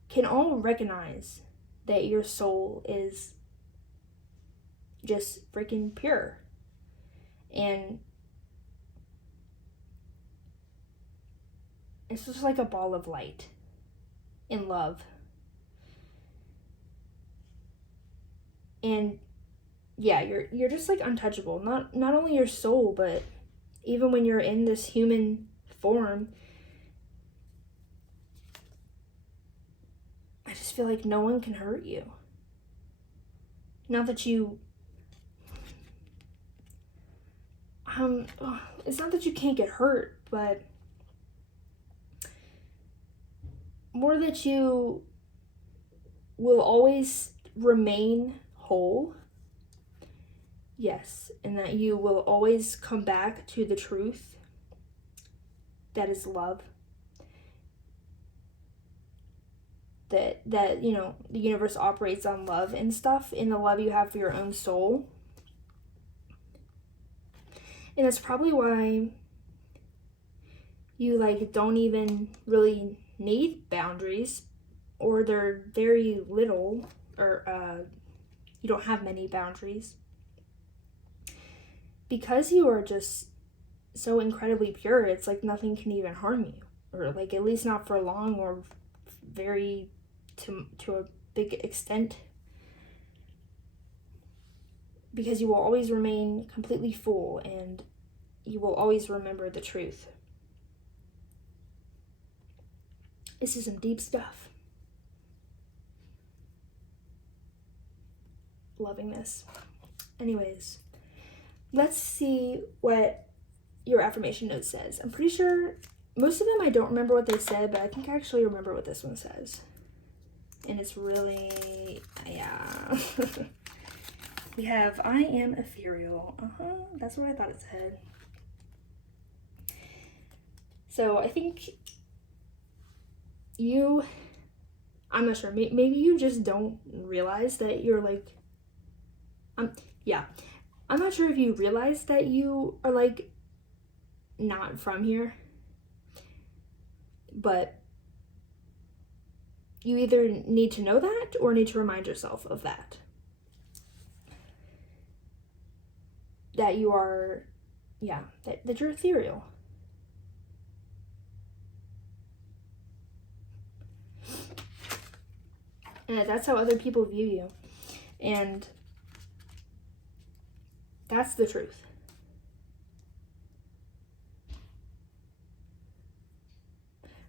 can all recognize that your soul is just freaking pure. And it's just like a ball of light in love. And yeah, you're just like untouchable. Not only your soul, but even when you're in this human form, I just feel like no one can hurt you. Not that you it's not that you can't get hurt, but more that you will always remain whole. Yes, and that you will always come back to the truth that is love. That you know, the universe operates on love and stuff, and the love you have for your own soul. And that's probably why you like don't even really need boundaries, or they're very little, or you don't have many boundaries, because you are just so incredibly pure. It's like nothing can even harm you, or like at least not for long, or very to a big extent, because you will always remain completely full and you will always remember the truth. This is some deep stuff. Loving this. Anyways, let's see what your affirmation note says. I'm pretty sure most of them I don't remember what they said, but I think I actually remember what this one says. And it's really, yeah. We have, I am ethereal. That's what I thought it said. So I think I'm not sure, maybe you just don't realize that you're like, yeah. I'm not sure if you realize that you are like not from here, but you either need to know that or need to remind yourself of that. That you are, yeah, that you're ethereal. And that's how other people view you. And that's the truth.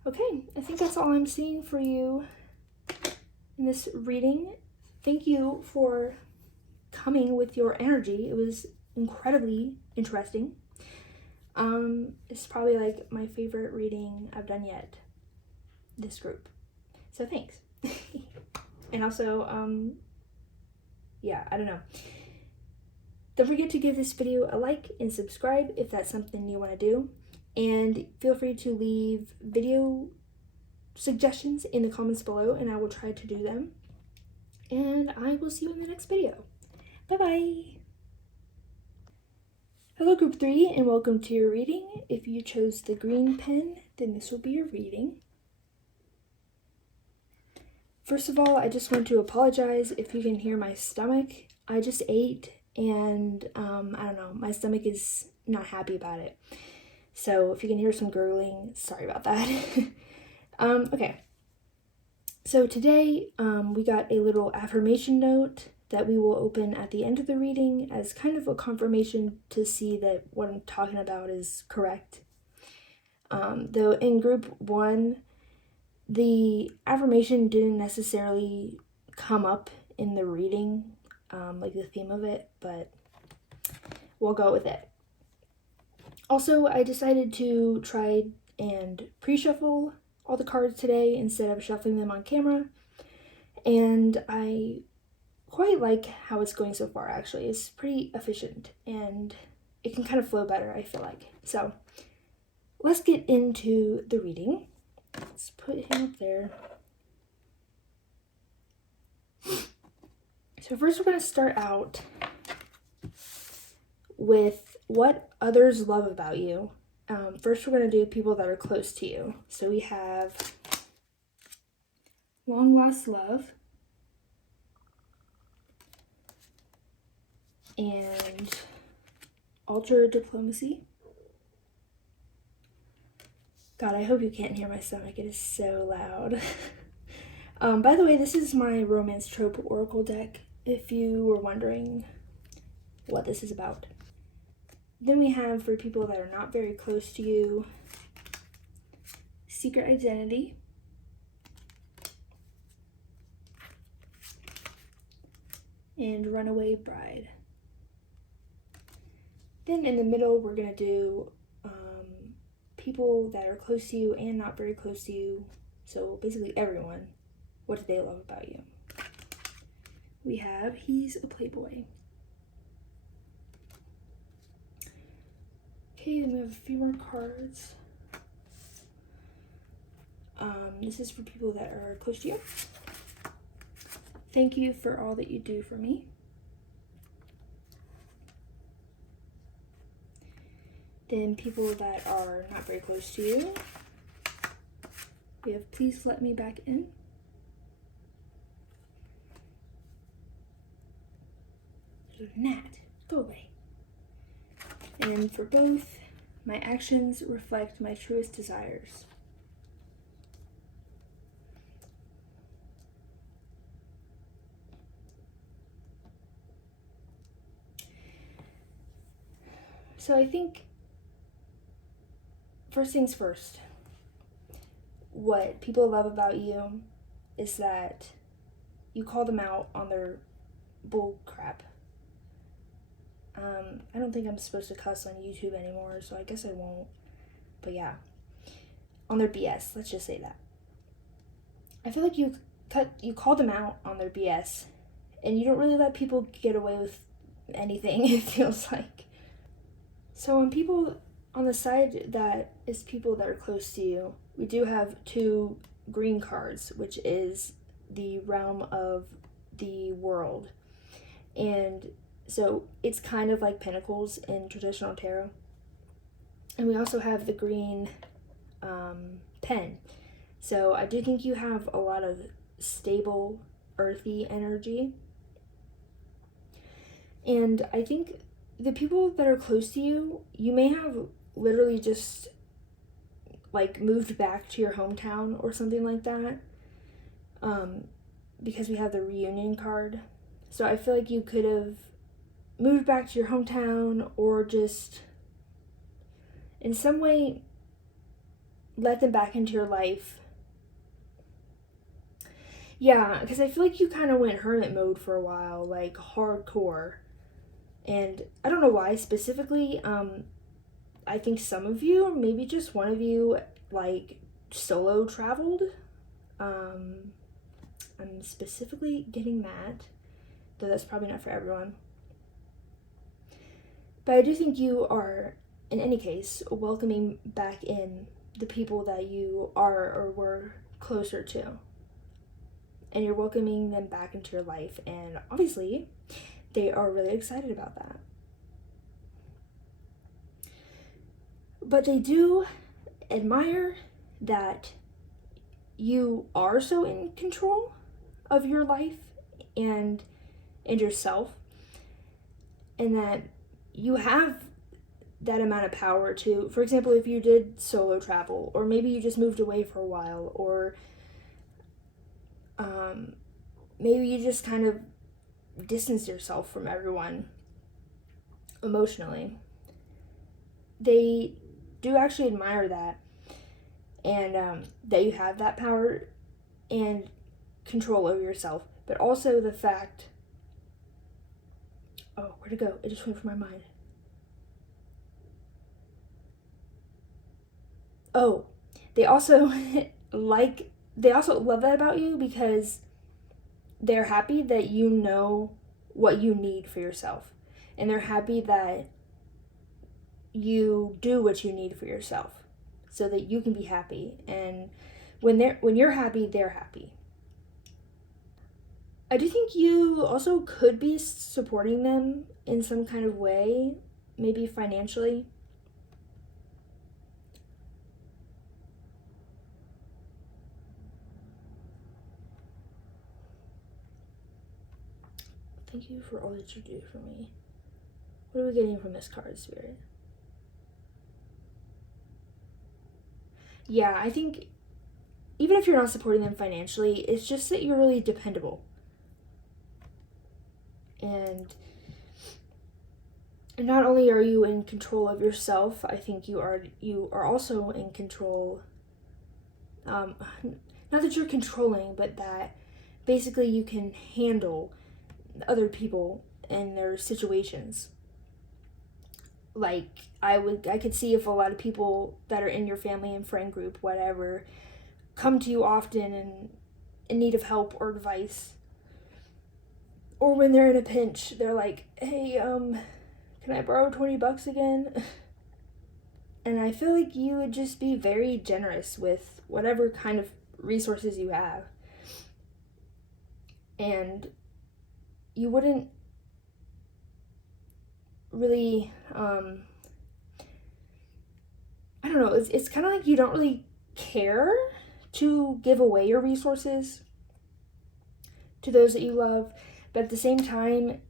Okay, I think that's all I'm seeing for you in this reading. Thank you for coming with your energy. It was incredibly interesting. It's probably like my favorite reading I've done yet, this group. So thanks. And also, yeah, I don't know. Don't forget to give this video a like and subscribe if that's something you want to do. And feel free to leave video suggestions in the comments below, and I will try to do them. And I will see you in the next video. Bye-bye. Hello group 3, and welcome to your reading. If you chose the green pen, then this will be your reading. First of all, I just want to apologize if you can hear my stomach. I just ate and I don't know, my stomach is not happy about it. So if you can hear some gurgling, sorry about that. Okay. So today we got a little affirmation note that we will open at the end of the reading as kind of a confirmation to see that what I'm talking about is correct. Though in group 1, the affirmation didn't necessarily come up in the reading, like the theme of it, but we'll go with it. Also, I decided to try and pre-shuffle all the cards today instead of shuffling them on camera, and I quite like how it's going so far. Actually, it's pretty efficient and it can kind of flow better, I feel like. So let's get into the reading. Let's put him up there. So first we're going to start out with what others love about you. First we're going to do people that are close to you. So we have long lost love and ultra diplomacy. God, I hope you can't hear my stomach. It is so loud. By the way, this is my romance trope oracle deck, if you were wondering what this is about. Then we have, for people that are not very close to you, secret identity, and runaway bride. Then in the middle, we're going to do people that are close to you and not very close to you. So basically everyone. What do they love about you? We have, he's a playboy. Okay, then we have a few more cards. This is for people that are close to you. Thank you for all that you do for me. Then people that are not very close to you. We have, please let me back in. Nat, go away. And for both, my actions reflect my truest desires. So I think, first things first, what people love about you is that you call them out on their bull crap. I don't think I'm supposed to cuss on YouTube anymore, so I guess I won't. But yeah, on their BS, let's just say that. I feel like you call them out on their BS, and you don't really let people get away with anything, it feels like. So on people, on the side that is people that are close to you, we do have 2 green cards, which is the realm of the world. And so it's kind of like pentacles in traditional tarot. And we also have the green pen. So I do think you have a lot of stable, earthy energy. And I think the people that are close to you, you may have literally just like moved back to your hometown or something like that. Because we have the reunion card. So I feel like you could have moved back to your hometown or just in some way let them back into your life. Yeah, because I feel like you kind of went hermit mode for a while, like hardcore. And I don't know why specifically. I think some of you, or maybe just one of you, like solo traveled. I'm specifically getting that, though that's probably not for everyone. But I do think you are, in any case, welcoming back in the people that you are or were closer to. And you're welcoming them back into your life. And obviously, they are really excited about that. But they do admire that you are so in control of your life and yourself. and that you have that amount of power to, for example, if you did solo travel, or maybe you just moved away for a while, or maybe you just kind of distance yourself from everyone emotionally. They do actually admire that, and that you have that power and control over yourself, but also the fact, oh, where'd it go? It just went from my mind. Oh, they also they also love that about you because they're happy that you know what you need for yourself, and they're happy that you do what you need for yourself so that you can be happy, and when you're happy, they're happy. I do think you also could be supporting them in some kind of way, maybe financially. Thank you for all that you do for me. What are we getting from this card, Spirit? Yeah, I think even if you're not supporting them financially, it's just that you're really dependable. And not only are you in control of yourself, I think you are also in control. Not that you're controlling, but that basically you can handle other people and their situations. Like I could see if a lot of people that are in your family and friend group, whatever, come to you often and in need of help or advice, or when they're in a pinch, they're like, "Hey, can I borrow $20 again?" And I feel like you would just be very generous with whatever kind of resources you have, and you wouldn't really I don't know, it's kind of like you don't really care to give away your resources to those that you love, but at the same time,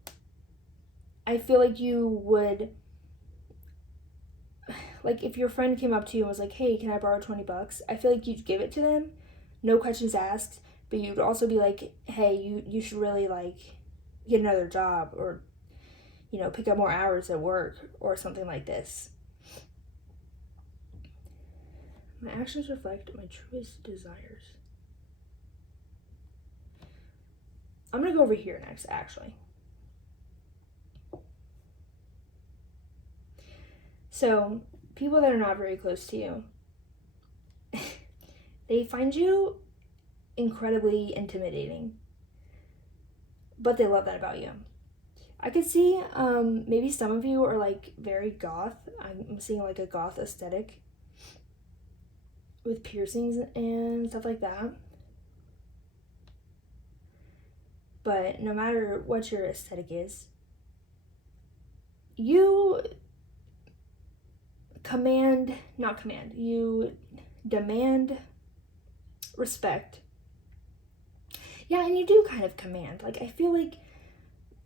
I feel like you would, like, if your friend came up to you and was like, "Hey, can I borrow $20?" I feel like you'd give it to them, no questions asked, but you'd also be like, "Hey, you should really, like, get another job, or, pick up more hours at work, or something like this." My actions reflect my truest desires. I'm gonna go over here next, actually. So, people that are not very close to you, they find you incredibly intimidating, but they love that about you. I could see maybe some of you are like very goth. I'm seeing like a goth aesthetic with piercings and stuff like that. But no matter what your aesthetic is, you you demand respect. Yeah, and you do kind of command. Like, I feel like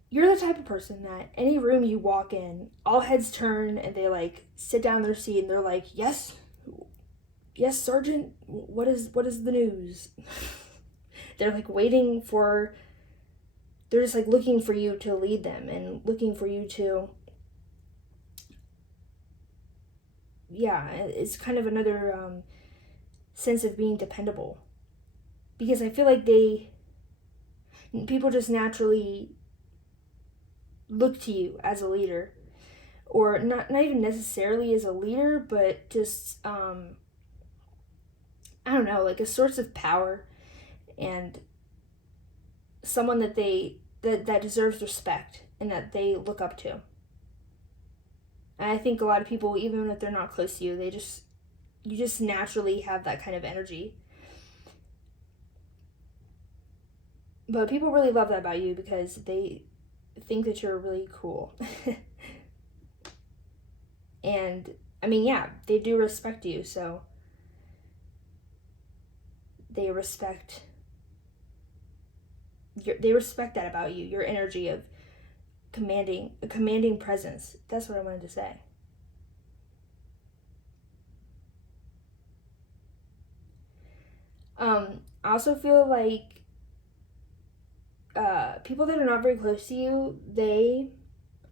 you're the type of person that any room you walk in, all heads turn and they like sit down in their seat and they're like, "Yes, yes, Sergeant, what is the news?" They're like waiting for, they're just like looking for you to lead them and looking for you to, yeah, it's kind of another sense of being dependable. Because I feel like people just naturally look to you as a leader, or not even necessarily as a leader, but just I don't know, like a source of power and someone that that deserves respect and that they look up to. And I think a lot of people, even if they're not close to you, you just naturally have that kind of energy. But people really love that about you because they think that you're really cool. And I mean, yeah, they do respect you, so they respect that about you, your energy of a commanding presence. That's what I wanted to say. I also feel like people that are not very close to you, they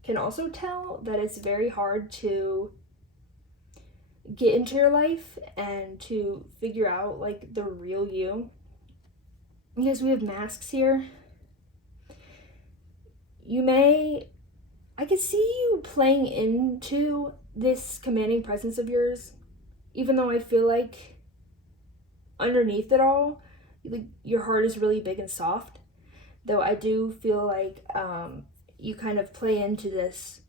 can also tell that it's very hard to get into your life and to figure out like the real you, because we have masks here. I could see you playing into this commanding presence of yours, even though I feel like underneath it all, like, your heart is really big and soft. Though I do feel like you kind of play into this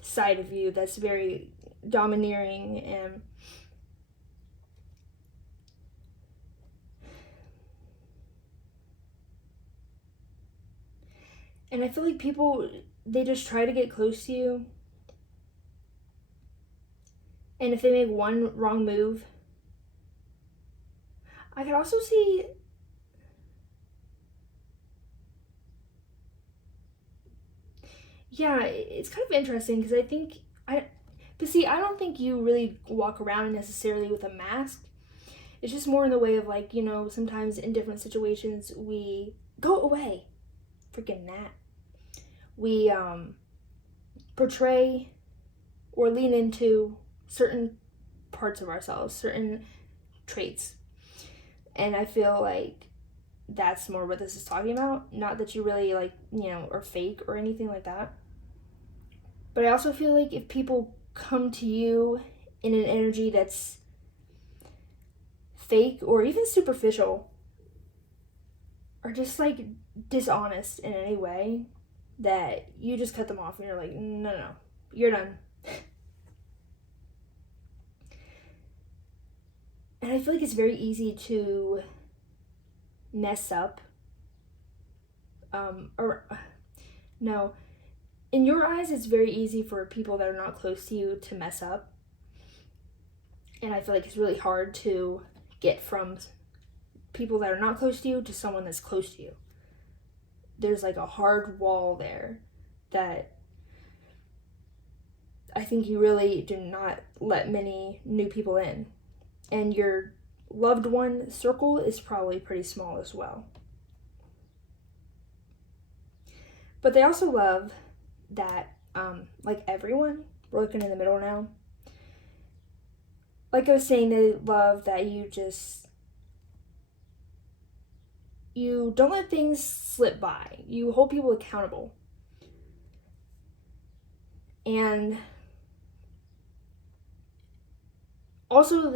side of you that's very domineering and I feel like people, they just try to get close to you, and if they make one wrong move, I could also see it's kind of interesting because I don't think you really walk around necessarily with a mask. It's just more in the way of like, sometimes in different situations we go away, freaking gnat. We portray or lean into certain parts of ourselves, certain traits. And I feel like that's more what this is talking about. Not that you really like, are fake or anything like that. But I also feel like if people come to you in an energy that's fake or even superficial, or just like dishonest in any way, that you just cut them off and you're like, no, you're done. And I feel like it's very easy to mess up. In your eyes, it's very easy for people that are not close to you to mess up. And I feel like it's really hard to get from people that are not close to you to someone that's close to you. There's like a hard wall there that I think you really do not let many new people in. And your loved one circle is probably pretty small as well. But they also love that, like everyone, we're looking in the middle now. Like I was saying, they love that you don't let things slip by. You hold people accountable. And also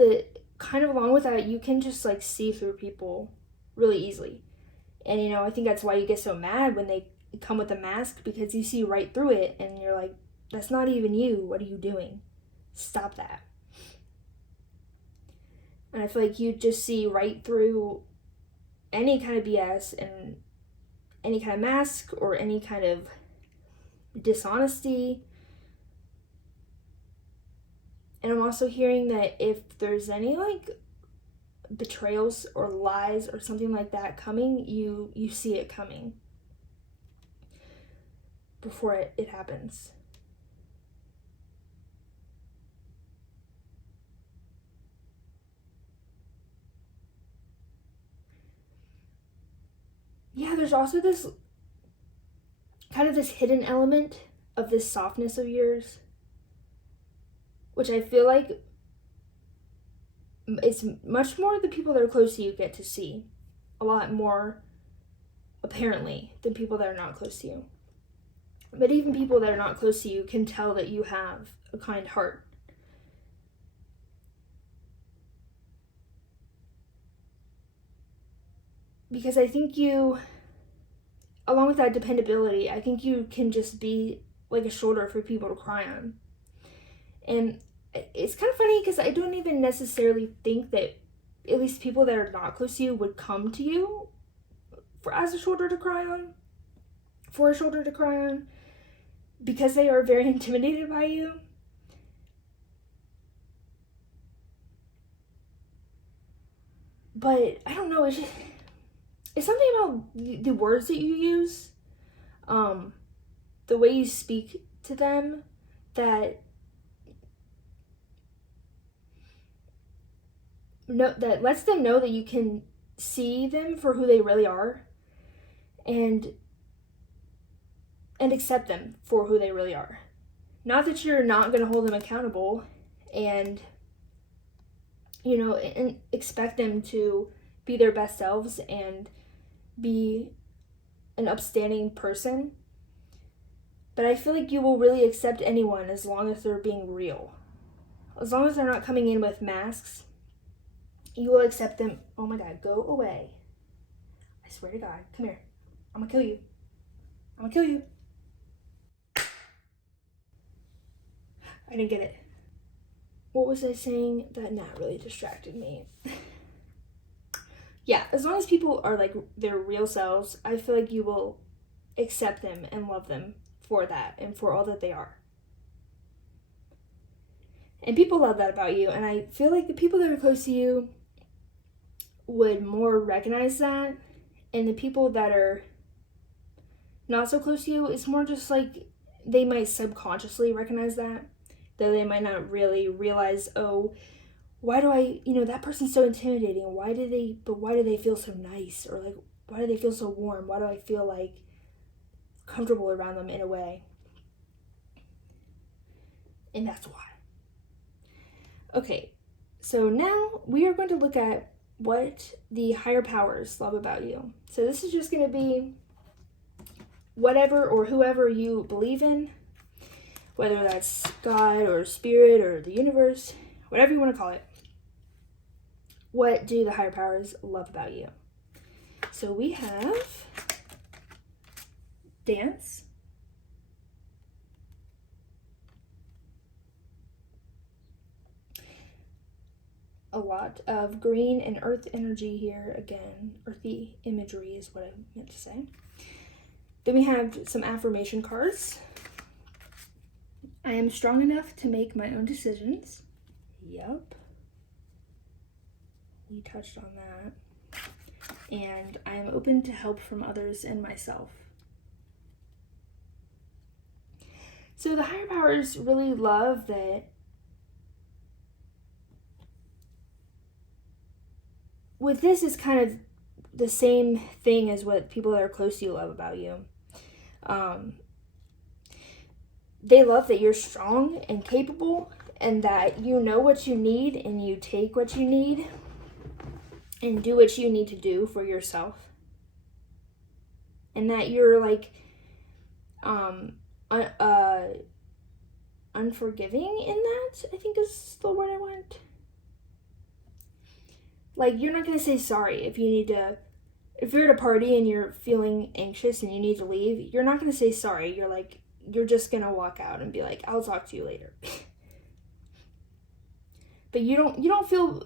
kind of along with that, you can just like see through people really easily. And I think that's why you get so mad when they come with a mask, because you see right through it and you're like, that's not even you. What are you doing? Stop that. And I feel like you just see right through any kind of BS and any kind of mask or any kind of dishonesty. And I'm also hearing that if there's any like betrayals or lies or something like that coming, you see it coming before it happens. Yeah, there's also this kind of this hidden element of this softness of yours, which I feel like it's much more the people that are close to you get to see a lot more apparently than people that are not close to you. But even people that are not close to you can tell that you have a kind heart. Because I think you, along with that dependability, I think you can just be like a shoulder for people to cry on. And it's kind of funny because I don't even necessarily think that at least people that are not close to you would come to you for a shoulder to cry on, because they are very intimidated by you. But I don't know, it's something about the words that you use the way you speak to them that lets them know that you can see them for who they really are and accept them for who they really are. Not that you're not going to hold them accountable and, and expect them to be their best selves and be an upstanding person. But I feel like you will really accept anyone as long as they're being real. As long as they're not coming in with masks, you will accept them. Oh my God, go away. I swear to God, come here. I'm gonna kill you. I'm gonna kill you. I didn't get it. What was I saying? That really distracted me. Yeah, as long as people are like their real selves, I feel like you will accept them and love them for that and for all that they are. And people love that about you, and I feel like the people that are close to you would more recognize that, and the people that are not so close to you, it's more just like they might subconsciously recognize that, though they might not really realize, oh, why do I, that person's so intimidating, why do they feel so nice, or like, why do they feel so warm, why do I feel like comfortable around them in a way? And that's why. Okay, so now we are going to look at what the higher powers love about you. So this is just going to be whatever or whoever you believe in, whether that's God or spirit or the universe, whatever you want to call it. What do the higher powers love about you? So we have dance, a lot of green and earth energy here. Again, earthy imagery is what I meant to say. Then we have some affirmation cards. I am strong enough to make my own decisions. Yup. We touched on that. And I am open to help from others and myself. So the higher powers really love that with this is kind of the same thing as what people that are close to you love about you. They love that you're strong and capable and that you know what you need and you take what you need and do what you need to do for yourself. And that you're like unforgiving in that, I think is the word I want. Like, you're not going to say sorry if you're at a party and you're feeling anxious and you need to leave, you're not going to say sorry. You're just going to walk out and be like, I'll talk to you later. But you don't feel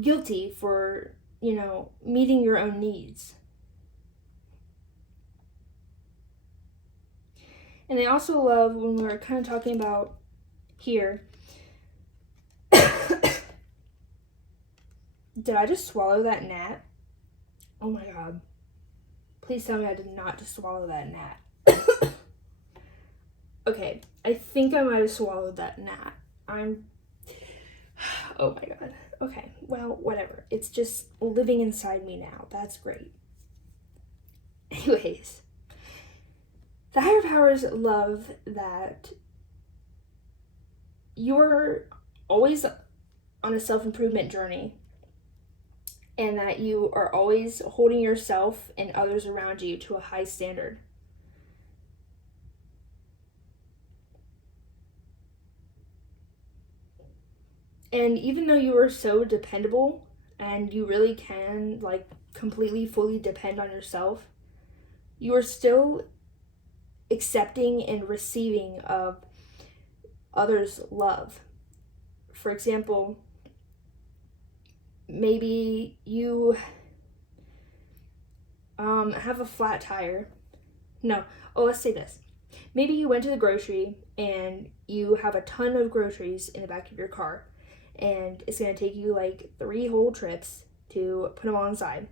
guilty for, meeting your own needs. And they also love, when we're kind of talking about here, did I just swallow that gnat? Oh my God. Please tell me I did not just swallow that gnat. Okay, I think I might have swallowed that gnat. Oh my God. Okay, well, whatever. It's just living inside me now. That's great. Anyways, the higher powers love that you're always on a self-improvement journey and that you are always holding yourself and others around you to a high standard. And even though you are so dependable and you really can completely, fully depend on yourself, you are still accepting and receiving of others' love. For example, maybe you have a flat tire. Let's say this. Maybe you went to the grocery and you have a ton of groceries in the back of your car, and it's going to take you 3 whole trips to put them on the side.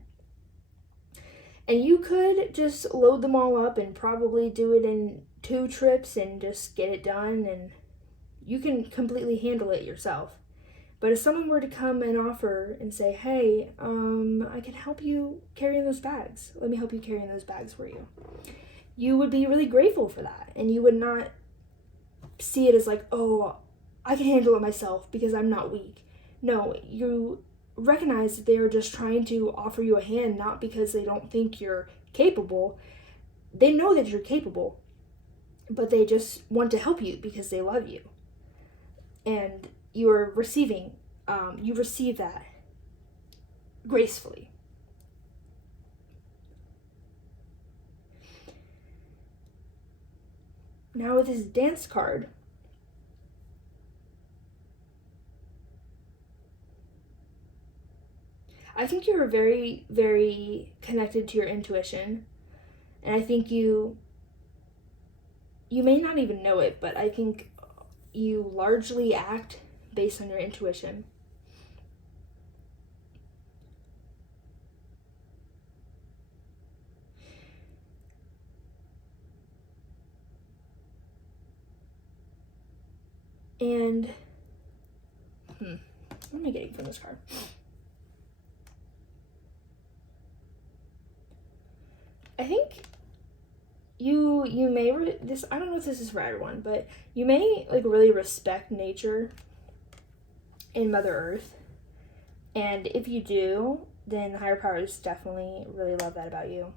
And you could just load them all up and probably do it in 2 trips and just get it done, and you can completely handle it yourself. But if someone were to come and offer and say, hey, I can help you carrying those bags. Let me help you carrying those bags for you. You would be really grateful for that. And you would not see it as like, oh, I can handle it myself because I'm not weak. No, you recognize that they are just trying to offer you a hand, not because they don't think you're capable. They know that you're capable, but they just want to help you because they love you. And you're receiving, you receive that gracefully. Now with this dance card, I think you're very, very connected to your intuition. And I think you may not even know it, but I think you largely act based on your intuition. And, what am I getting from this card? I think you may this. I don't know if this is for everyone, but you may like really respect nature and Mother Earth, and if you do, then higher powers definitely really love that about you.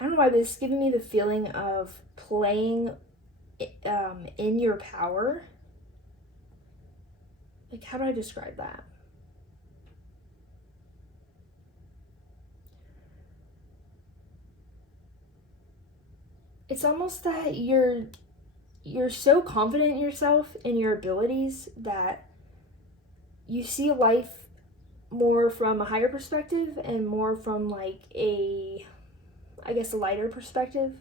I don't know why, but it's giving me the feeling of playing in your power. Like, how do I describe that? It's almost that you're so confident in yourself and your abilities that you see life more from a higher perspective and more from like a lighter perspective.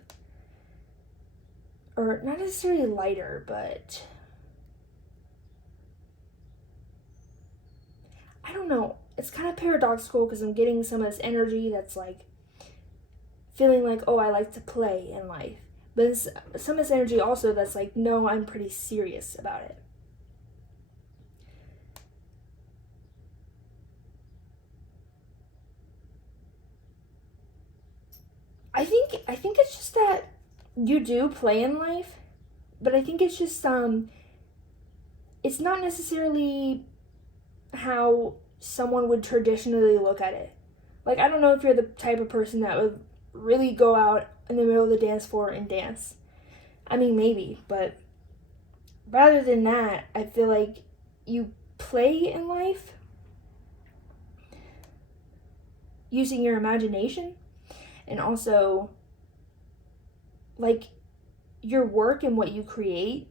Or not necessarily lighter, but I don't know. It's kind of paradoxical because I'm getting some of this energy that's like feeling like, oh, I like to play in life. But it's some of this energy also that's like, no, I'm pretty serious about it. I think it's just that you do play in life, but I think it's just it's not necessarily how someone would traditionally look at it. Like, I don't know if you're the type of person that would really go out in the middle of the dance floor and dance. I mean, maybe, but rather than that, I feel like you play in life using your imagination and also like your work and what you create.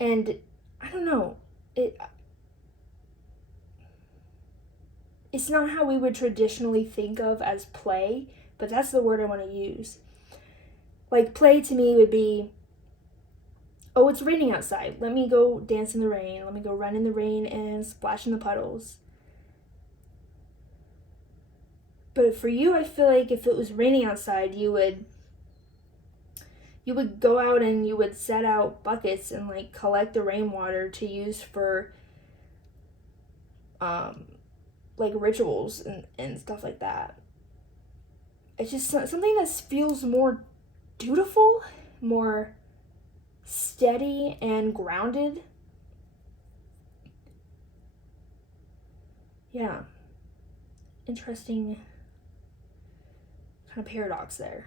And I don't know, it's not how we would traditionally think of as play, but that's the word I want to use. Like, play to me would be, oh, it's raining outside. Let me go dance in the rain. Let me go run in the rain and splash in the puddles. But for you, I feel like if it was raining outside, you would go out and you would set out buckets and like collect the rainwater to use for like rituals and stuff like that. It's just something that feels more dutiful, more steady and grounded. Yeah. Interesting kind of paradox there.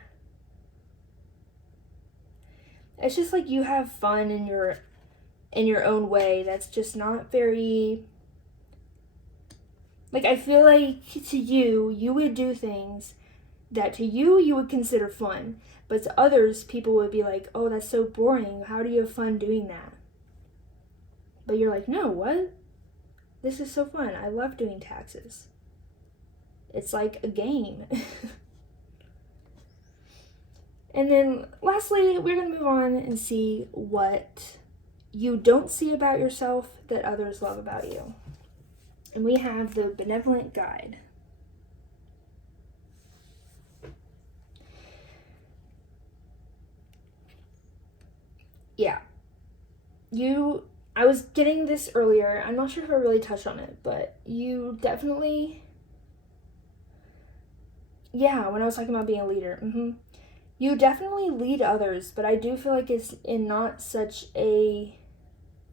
It's just like you have fun in your own way that's just not very, like, I feel like to you would do things that to you would consider fun, but to others people would be like, oh, that's so boring, how do you have fun doing that? But you're like, no, what? This is so fun. I love doing taxes. It's like a game. And then lastly, we're going to move on and see what you don't see about yourself that others love about you. And we have the benevolent guide. Yeah. I was getting this earlier. I'm not sure if I really touched on it, but you definitely, when I was talking about being a leader, you definitely lead others, but I do feel like it's in not such a,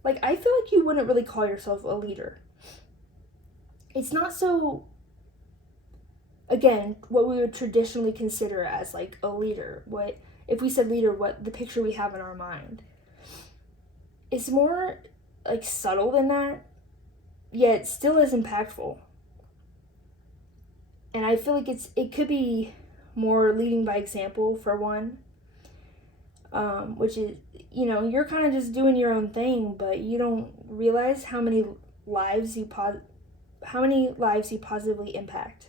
like, I feel like you wouldn't really call yourself a leader. It's not so, again, what we would traditionally consider as like a leader. What, if we said leader, what the picture we have in our mind. It's more like subtle than that, yet still is impactful. And I feel like it could be more leading by example, for one, which is, you're kind of just doing your own thing, but you don't realize how many lives you positively impact.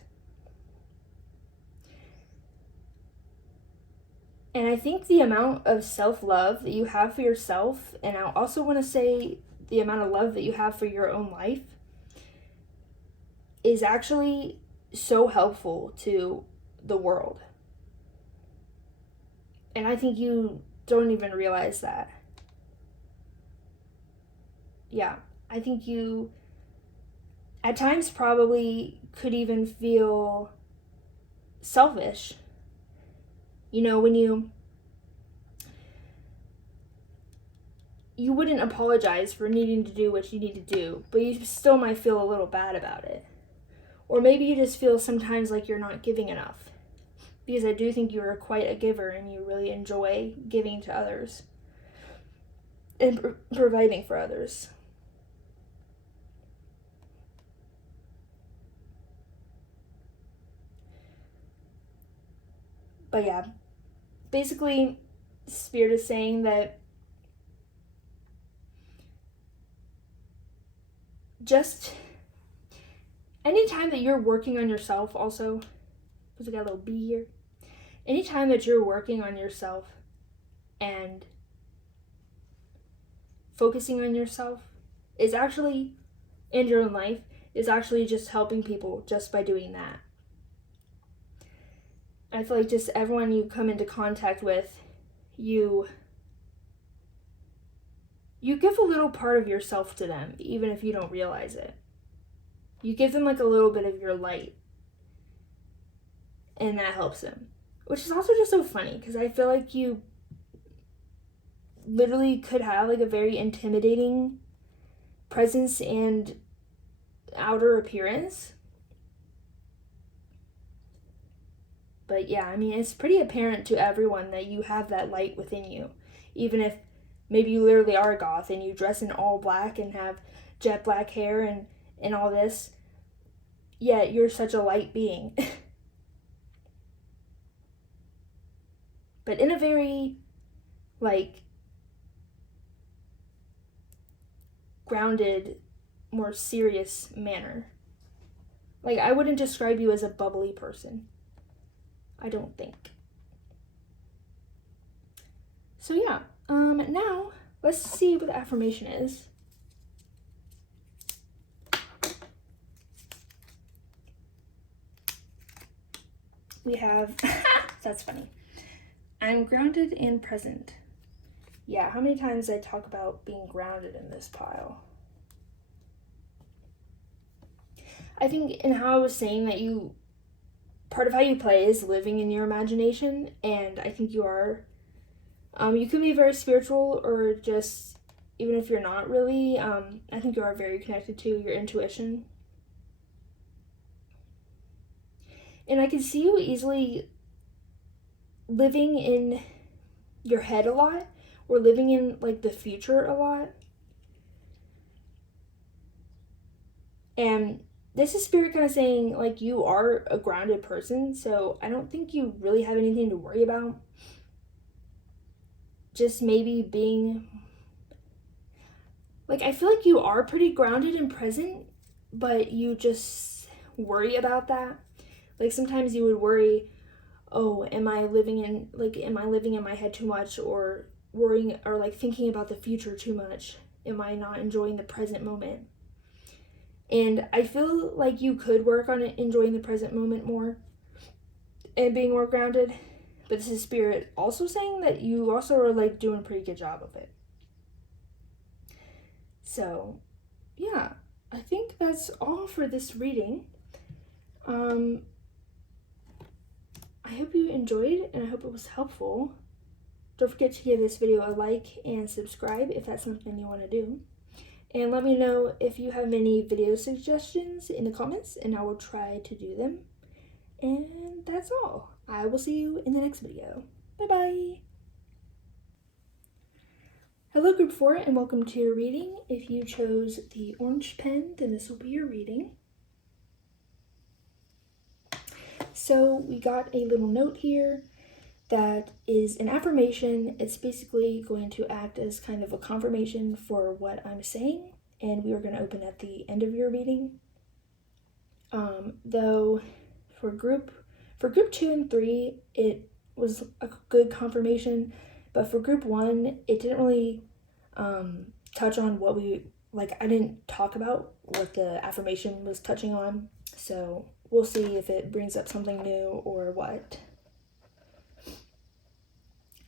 And I think the amount of self-love that you have for yourself, and I also want to say the amount of love that you have for your own life, is actually so helpful to the world. And I think you don't even realize that. Yeah, I think you at times probably could even feel selfish. When you wouldn't apologize for needing to do what you need to do, but you still might feel a little bad about it. Or maybe you just feel sometimes like you're not giving enough. Because I do think you are quite a giver and you really enjoy giving to others and providing for others. But yeah, basically, Spirit is saying that just anytime that you're working on yourself, also, because I got a little B here, anytime that you're working on yourself and focusing on yourself is actually, in your own life, is actually just helping people just by doing that. I feel like just everyone you come into contact with, you give a little part of yourself to them, even if you don't realize it. You give them like a little bit of your light, and that helps them. Which is also just so funny, because I feel like you literally could have like a very intimidating presence and outer appearance. But yeah, I mean, it's pretty apparent to everyone that you have that light within you. Even if maybe you literally are a goth and you dress in all black and have jet black hair and all this, yet you're such a light being. But in a very, like, grounded, more serious manner. Like, I wouldn't describe you as a bubbly person. I don't think. So yeah, now let's see what the affirmation is. We have, that's funny, I'm grounded and present. Yeah, how many times I talk about being grounded in this pile? I think in how I was saying that part of how you play is living in your imagination, and I think you are. You could be very spiritual, or just, even if you're not really, I think you are very connected to your intuition. And I can see you easily living in your head a lot, or living in like the future a lot. And this is Spirit kind of saying like you are a grounded person, so I don't think you really have anything to worry about. Just maybe being, like, I feel like you are pretty grounded and present, but you just worry about that. Like sometimes you would worry, oh, am I living in my head too much, or worrying, or like thinking about the future too much? Am I not enjoying the present moment? And I feel like you could work on enjoying the present moment more and being more grounded. But this is Spirit also saying that you also are like doing a pretty good job of it. So, yeah, I think that's all for this reading. I hope you enjoyed, and I hope it was helpful. Don't forget to give this video a like and subscribe if that's something you want to do. And let me know if you have any video suggestions in the comments, and I will try to do them. And that's all. I will see you in the next video. Bye-bye. Hello group 4, and welcome to your reading. If you chose the orange pen, then this will be your reading. So we got a little note here that is an affirmation. It's basically going to act as kind of a confirmation for what I'm saying, and we are going to open at the end of your reading. Though for group 2 and 3, it was a good confirmation, but for group 1, it didn't really touch on what I didn't talk about what the affirmation was touching on, so we'll see if it brings up something new or what.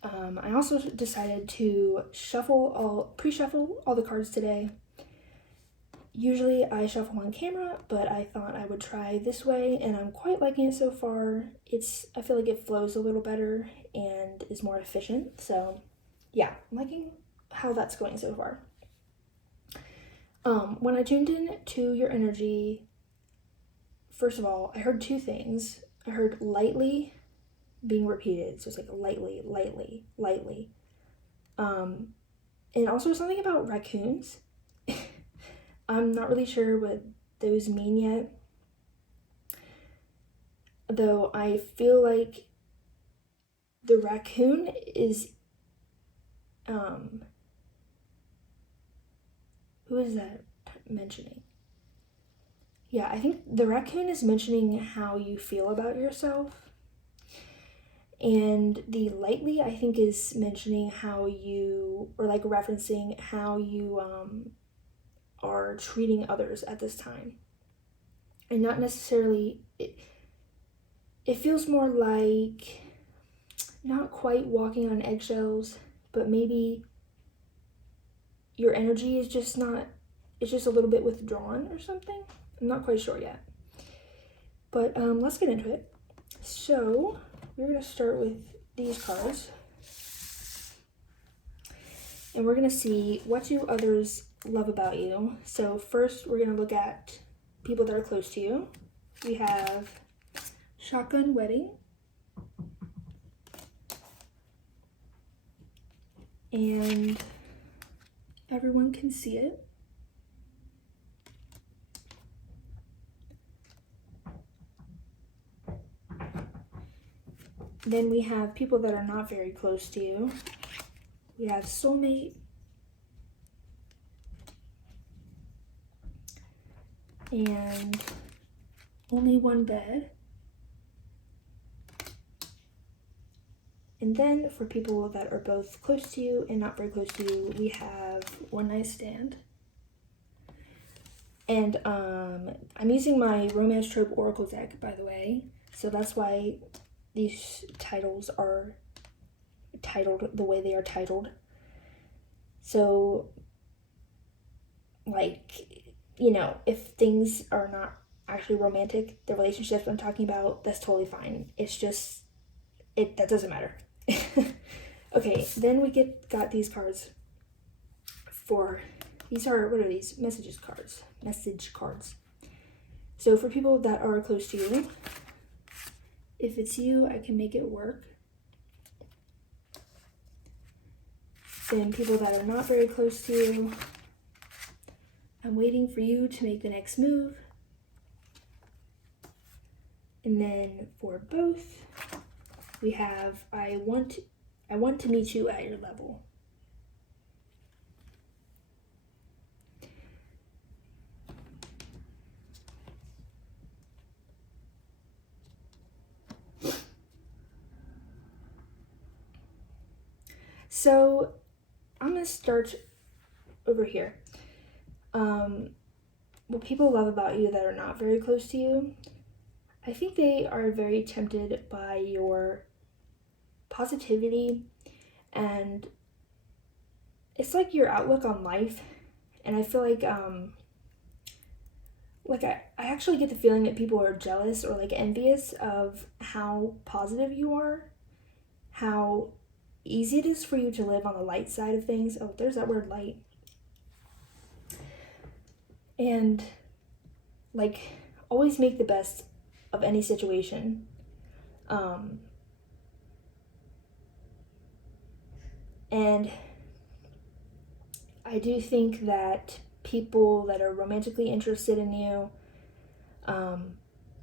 I also decided to pre-shuffle all the cards today. Usually I shuffle on camera, but I thought I would try this way, and I'm quite liking it so far. I feel like it flows a little better and is more efficient, so yeah, I'm liking how that's going so far. When I tuned in to your energy, first of all, I heard two things. I heard lightly being repeated, so it's like lightly, lightly, lightly. And also something about raccoons. I'm not really sure what those mean yet, though I feel like the raccoon is, who is that mentioning? Yeah, I think the raccoon is mentioning how you feel about yourself. And the lightly, I think, is mentioning how you, or like referencing how you are treating others at this time. And not necessarily, it feels more like not quite walking on eggshells, but maybe your energy is just not, it's just a little bit withdrawn or something. I'm not quite sure yet. But let's get into it. So we're going to start with these cards. And we're going to see, what do others love about you? So first we're going to look at people that are close to you. We have Shotgun Wedding. And everyone can see it. Then we have people that are not very close to you. We have Soulmate. And Only One Bed. And then for people that are both close to you and not very close to you, we have One Night Stand. And I'm using my Romance Trope Oracle deck, by the way, so that's why these titles are titled the way they are titled. So, like, you know, if things are not actually romantic, the relationships I'm talking about, that's totally fine. It's just, that doesn't matter. Okay, then we got these cards for, what are these? Message cards. So for people that are close to you, if it's you, I can make it work. Then people that are not very close to you, I'm waiting for you to make the next move. And then for both, we have I want to meet you at your level. So I'm going to start over here. What people love about you that are not very close to you, I think they are very tempted by your positivity, and it's like your outlook on life. And I feel like I actually get the feeling that people are jealous or like envious of how positive you are, how easy it is for you to live on the light side of things. Oh, there's that word, light. And like always make the best of any situation. And I do think that people that are romantically interested in you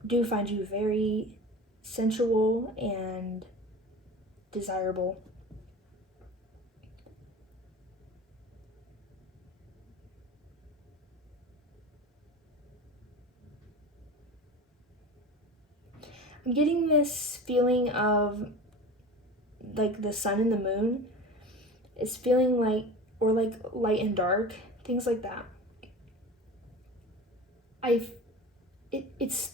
do find you very sensual and desirable. I'm getting this feeling of like the sun and the moon. It's feeling like, or like light and dark, things like that. It's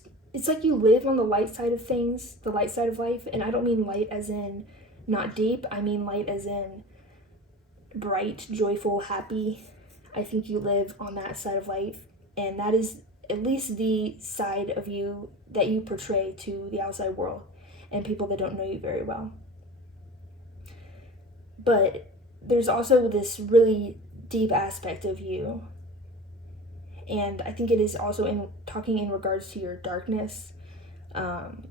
like you live on the light side of things, the light side of life, and I don't mean light as in not deep, I mean light as in bright, joyful, happy. I think you live on that side of life, and that is at least the side of you that you portray to the outside world and people that don't know you very well. But there's also this really deep aspect of you, and I think it is also in talking in regards to your darkness. And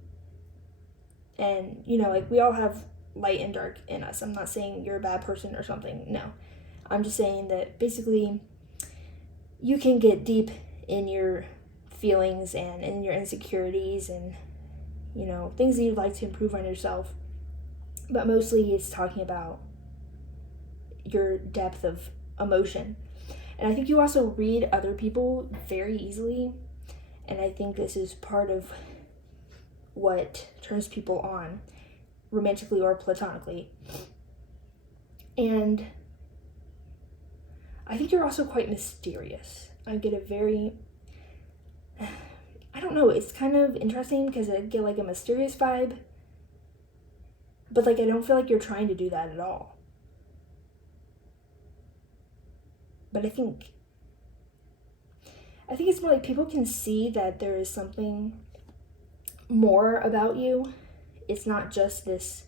like we all have light and dark in us. I'm not saying you're a bad person or something, no. I'm just saying that basically you can get deep in your feelings and in your insecurities and things that you'd like to improve on yourself, but mostly it's talking about your depth of emotion. And I think you also read other people very easily, and I think this is part of what turns people on, romantically or platonically. And I think you're also quite mysterious. I get a very, I don't know, it's kind of interesting because I get like a mysterious vibe, but like I don't feel like you're trying to do that at all. But I think it's more like people can see that there is something more about you. It's not just this,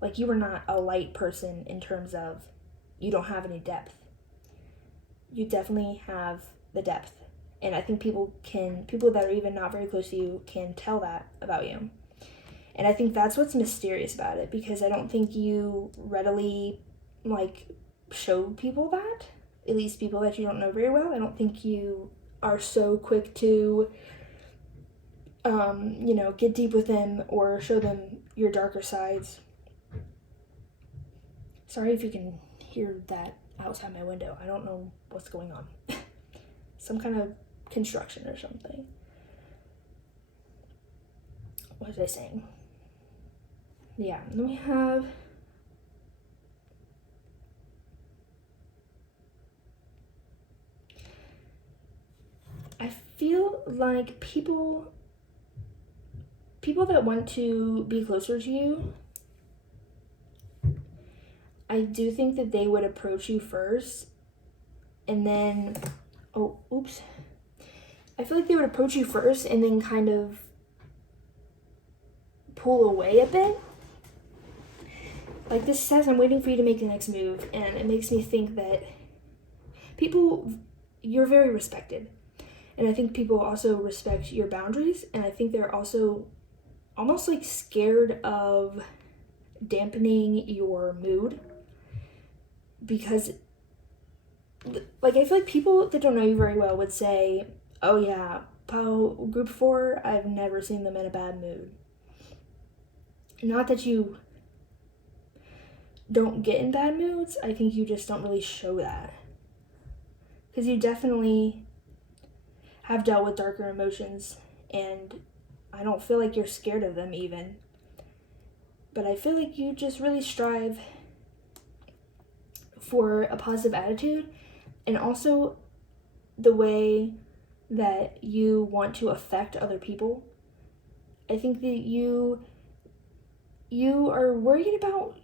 like you are not a light person in terms of you don't have any depth. You definitely have the depth. And I think people that are even not very close to you can tell that about you. And I think that's what's mysterious about it, because I don't think you readily like show people that, at least people that you don't know very well. I don't think you are so quick to get deep with them or show them your darker sides. Sorry if you can hear that outside my window. I don't know what's going on. Some kind of construction or something. What was I saying? Yeah, then we have I feel like people that want to be closer to you, I do think that they would approach you first, and then I feel like they would approach you first and then kind of pull away a bit. Like this says, I'm waiting for you to make the next move, and it makes me think that you're very respected. And I think people also respect your boundaries, and I think they're also almost like scared of dampening your mood, because like I feel like people that don't know you very well would say, oh yeah, group 4, I've never seen them in a bad mood. Not that you don't get in bad moods, I think you just don't really show that, because you definitely have dealt with darker emotions, and I don't feel like you're scared of them even. But I feel like you just really strive for a positive attitude, and also the way that you want to affect other people. I think that you are worried about,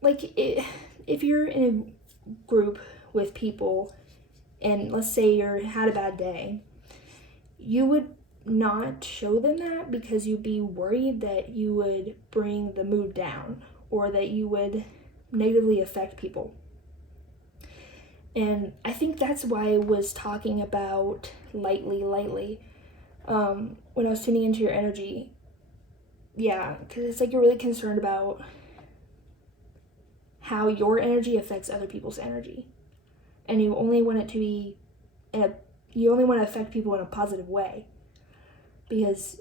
like, if you're in a group with people and let's say you had a bad day, you would not show them that because you'd be worried that you would bring the mood down or that you would negatively affect people. And I think that's why I was talking about lightly, when I was tuning into your energy. Yeah, because it's like you're really concerned about how your energy affects other people's energy. And you only want it to be, you only want to affect people in a positive way. Because,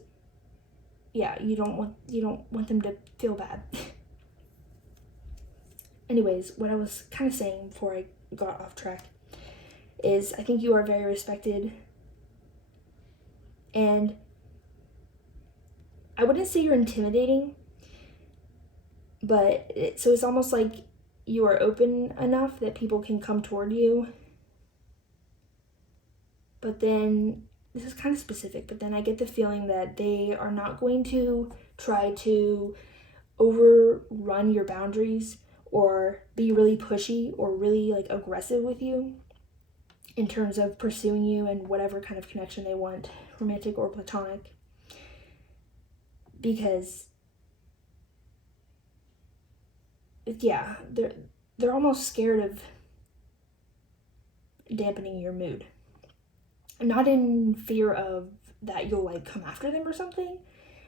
yeah, you don't want them to feel bad. Anyways, what I was kind of saying before I got off track is I think you are very respected, and I wouldn't say you're intimidating, but so it's almost like you are open enough that people can come toward you. But then, this is kind of specific, but then I get the feeling that they are not going to try to overrun your boundaries or be really pushy or really like aggressive with you in terms of pursuing you and whatever kind of connection they want, romantic or platonic. Because yeah, they're almost scared of dampening your mood. Not in fear of that you'll like come after them or something,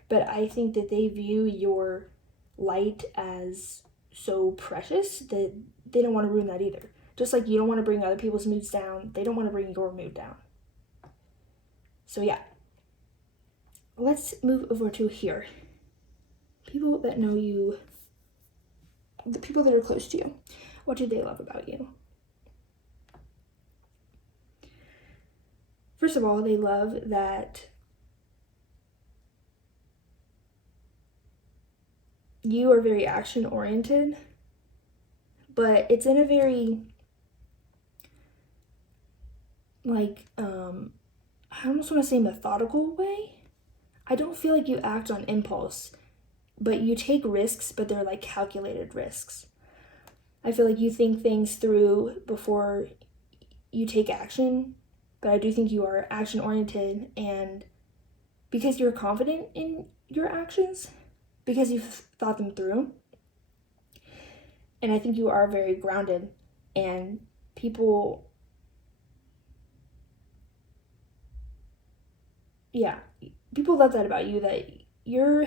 but I think that they view your light as so precious that they don't want to ruin that either. Just like you don't want to bring other people's moods down, they don't want to bring your mood down. So yeah, let's move over to here. People that know you, the people that are close to you, what do they love about you? First of all, they love that you are very action-oriented, but it's in a very, like, I almost want to say methodical way. I don't feel like you act on impulse, but you take risks, but they're like calculated risks. I feel like you think things through before you take action, but I do think you are action-oriented, and because you're confident in your actions, because you've thought them through, and I think you are very grounded, and people, yeah, people love that about you, that you're,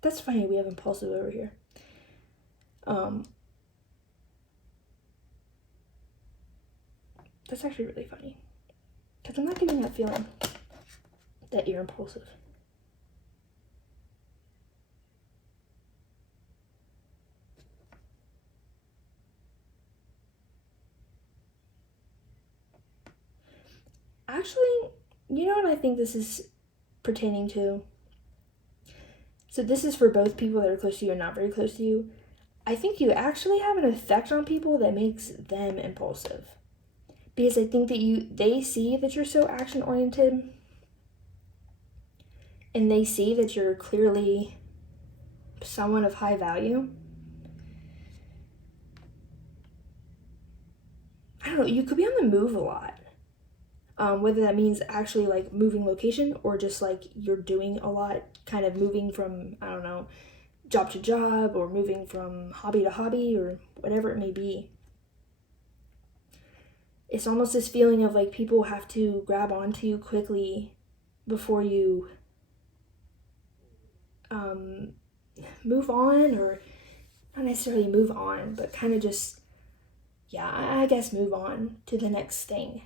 that's funny, we have impulsive over here. That's actually really funny, because I'm not getting that feeling that you're impulsive. Actually, you know what I think this is pertaining to? So this is for both people that are close to you and not very close to you. I think you actually have an effect on people that makes them impulsive. Because I think that they see that you're so action-oriented, and they see that you're clearly someone of high value. I don't know, you could be on the move a lot. Whether that means actually like moving location or just like you're doing a lot, kind of moving from, I don't know, job to job or moving from hobby to hobby or whatever it may be. It's almost this feeling of like people have to grab onto you quickly before you move on, or not necessarily move on, but kind of just, yeah, I guess move on to the next thing.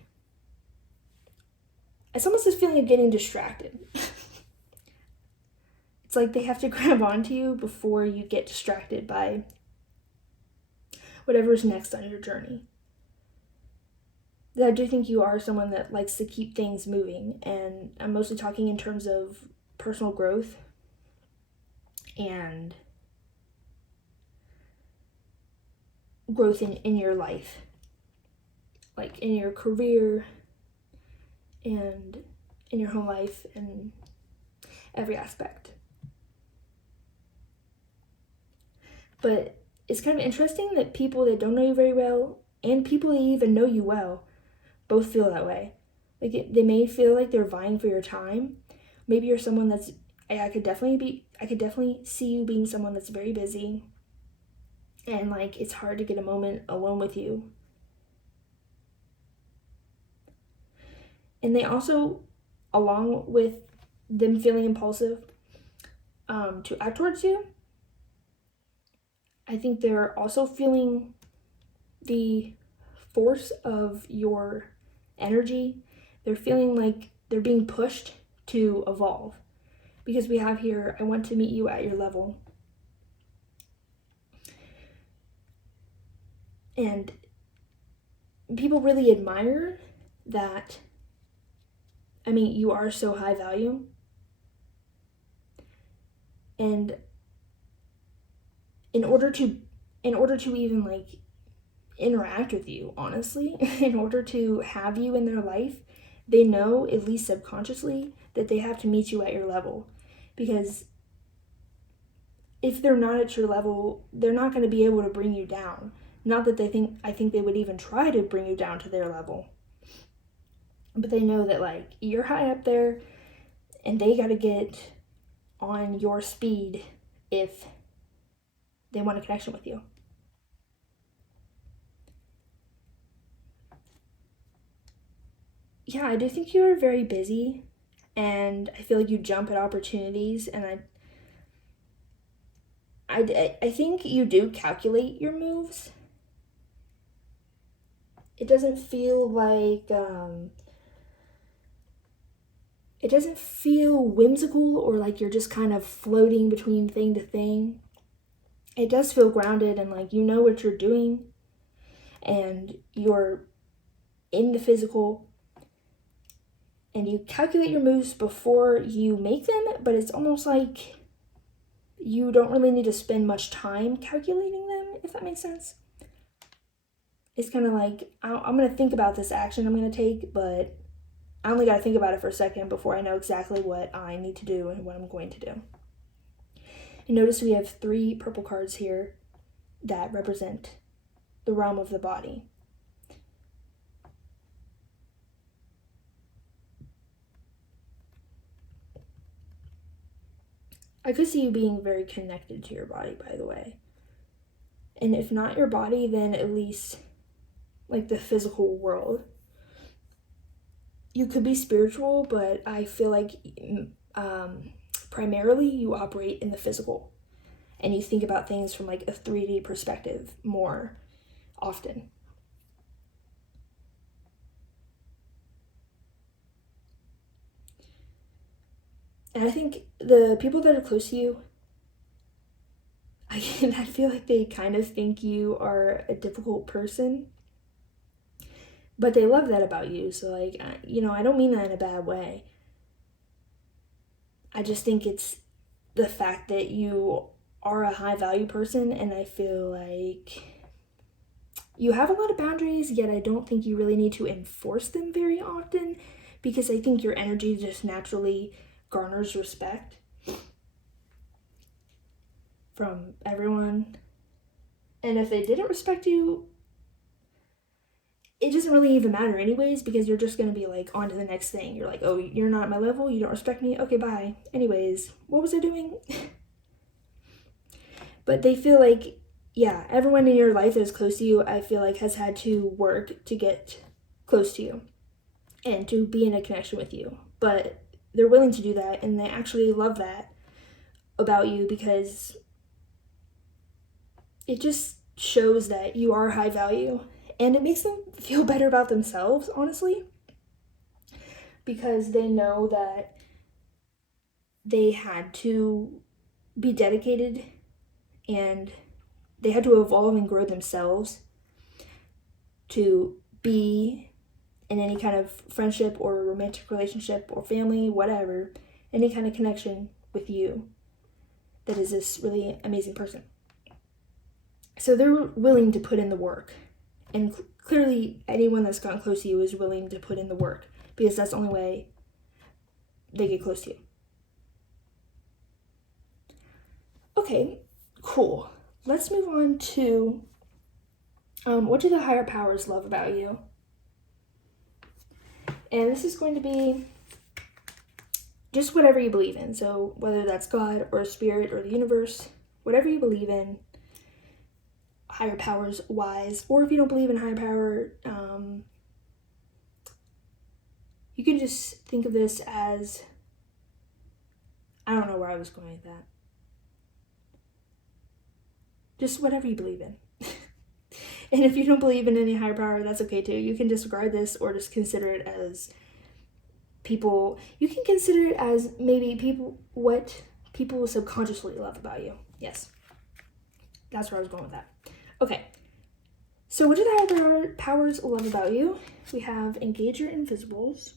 It's almost this feeling of getting distracted. It's like they have to grab onto you before you get distracted by whatever's next on your journey. I do think you are someone that likes to keep things moving, and I'm mostly talking in terms of personal growth and growth in your life, like in your career and in your home life and every aspect. But it's kind of interesting that people that don't know you very well and people that even know you well both feel that way. Like they may feel like they're vying for your time. Maybe you're someone that's I could definitely see you being someone that's very busy and like it's hard to get a moment alone with you. And they also, along with them feeling impulsive to act towards you, I think they're also feeling the force of your energy. They're feeling like they're being pushed to evolve. Because we have here, I want to meet you at your level. And people really admire that. I mean, you are so high value. And in order to even like interact with you, honestly, in order to have you in their life, they know, at least subconsciously, that they have to meet you at your level. Because if they're not at your level, they're not going to be able to bring you down. Not that I think they would even try to bring you down to their level. But they know that like you're high up there and they got to get on your speed if they want a connection with you. Yeah, I do think you're very busy and I feel like you jump at opportunities, and I think you do calculate your moves. It doesn't feel like it doesn't feel whimsical or like you're just kind of floating between thing to thing. It does feel grounded and like you know what you're doing and you're in the physical and you calculate your moves before you make them, but it's almost like you don't really need to spend much time calculating them, if that makes sense. It's kind of like, I'm going to think about this action I'm going to take, but I only got to think about it for a second before I know exactly what I need to do and what I'm going to do. And notice we have 3 purple cards here that represent the realm of the body. I could see you being very connected to your body, by the way. And if not your body, then at least like the physical world. You could be spiritual, but I feel like primarily you operate in the physical and you think about things from like a 3D perspective more often. And I think the people that are close to you, I feel like they kind of think you are a difficult person, but they love that about you. So like, I don't mean that in a bad way. I just think it's the fact that you are a high value person, and I feel like you have a lot of boundaries, yet I don't think you really need to enforce them very often, because I think your energy just naturally garners respect from everyone. And if they didn't respect you, it doesn't really even matter anyways, because you're just going to be like on to the next thing. You're like, oh, you're not at my level, you don't respect me, okay, bye. Anyways, what was I doing? But they feel like, yeah, everyone in your life that is close to you, I feel like has had to work to get close to you and to be in a connection with you. But they're willing to do that, and they actually love that about you, because it just shows that you are high value, and it makes them feel better about themselves, honestly, because they know that they had to be dedicated and they had to evolve and grow themselves to be in any kind of friendship or romantic relationship or family, whatever, any kind of connection with you that is this really amazing person. So they're willing to put in the work. And clearly anyone that's gotten close to you is willing to put in the work, because that's the only way they get close to you. Okay, cool. Let's move on to what do the higher powers love about you? And this is going to be just whatever you believe in. So whether that's God or spirit or the universe, whatever you believe in, higher powers wise, or if you don't believe in higher power, you can just think of this as, I don't know where I was going with that. Just whatever you believe in. And if you don't believe in any higher power, that's okay too. You can disregard this or just consider it as people, you can consider it as maybe people, what people subconsciously love about you. Yes. That's where I was going with that. Okay. So what do the higher powers love about you? We have engage your invisibles.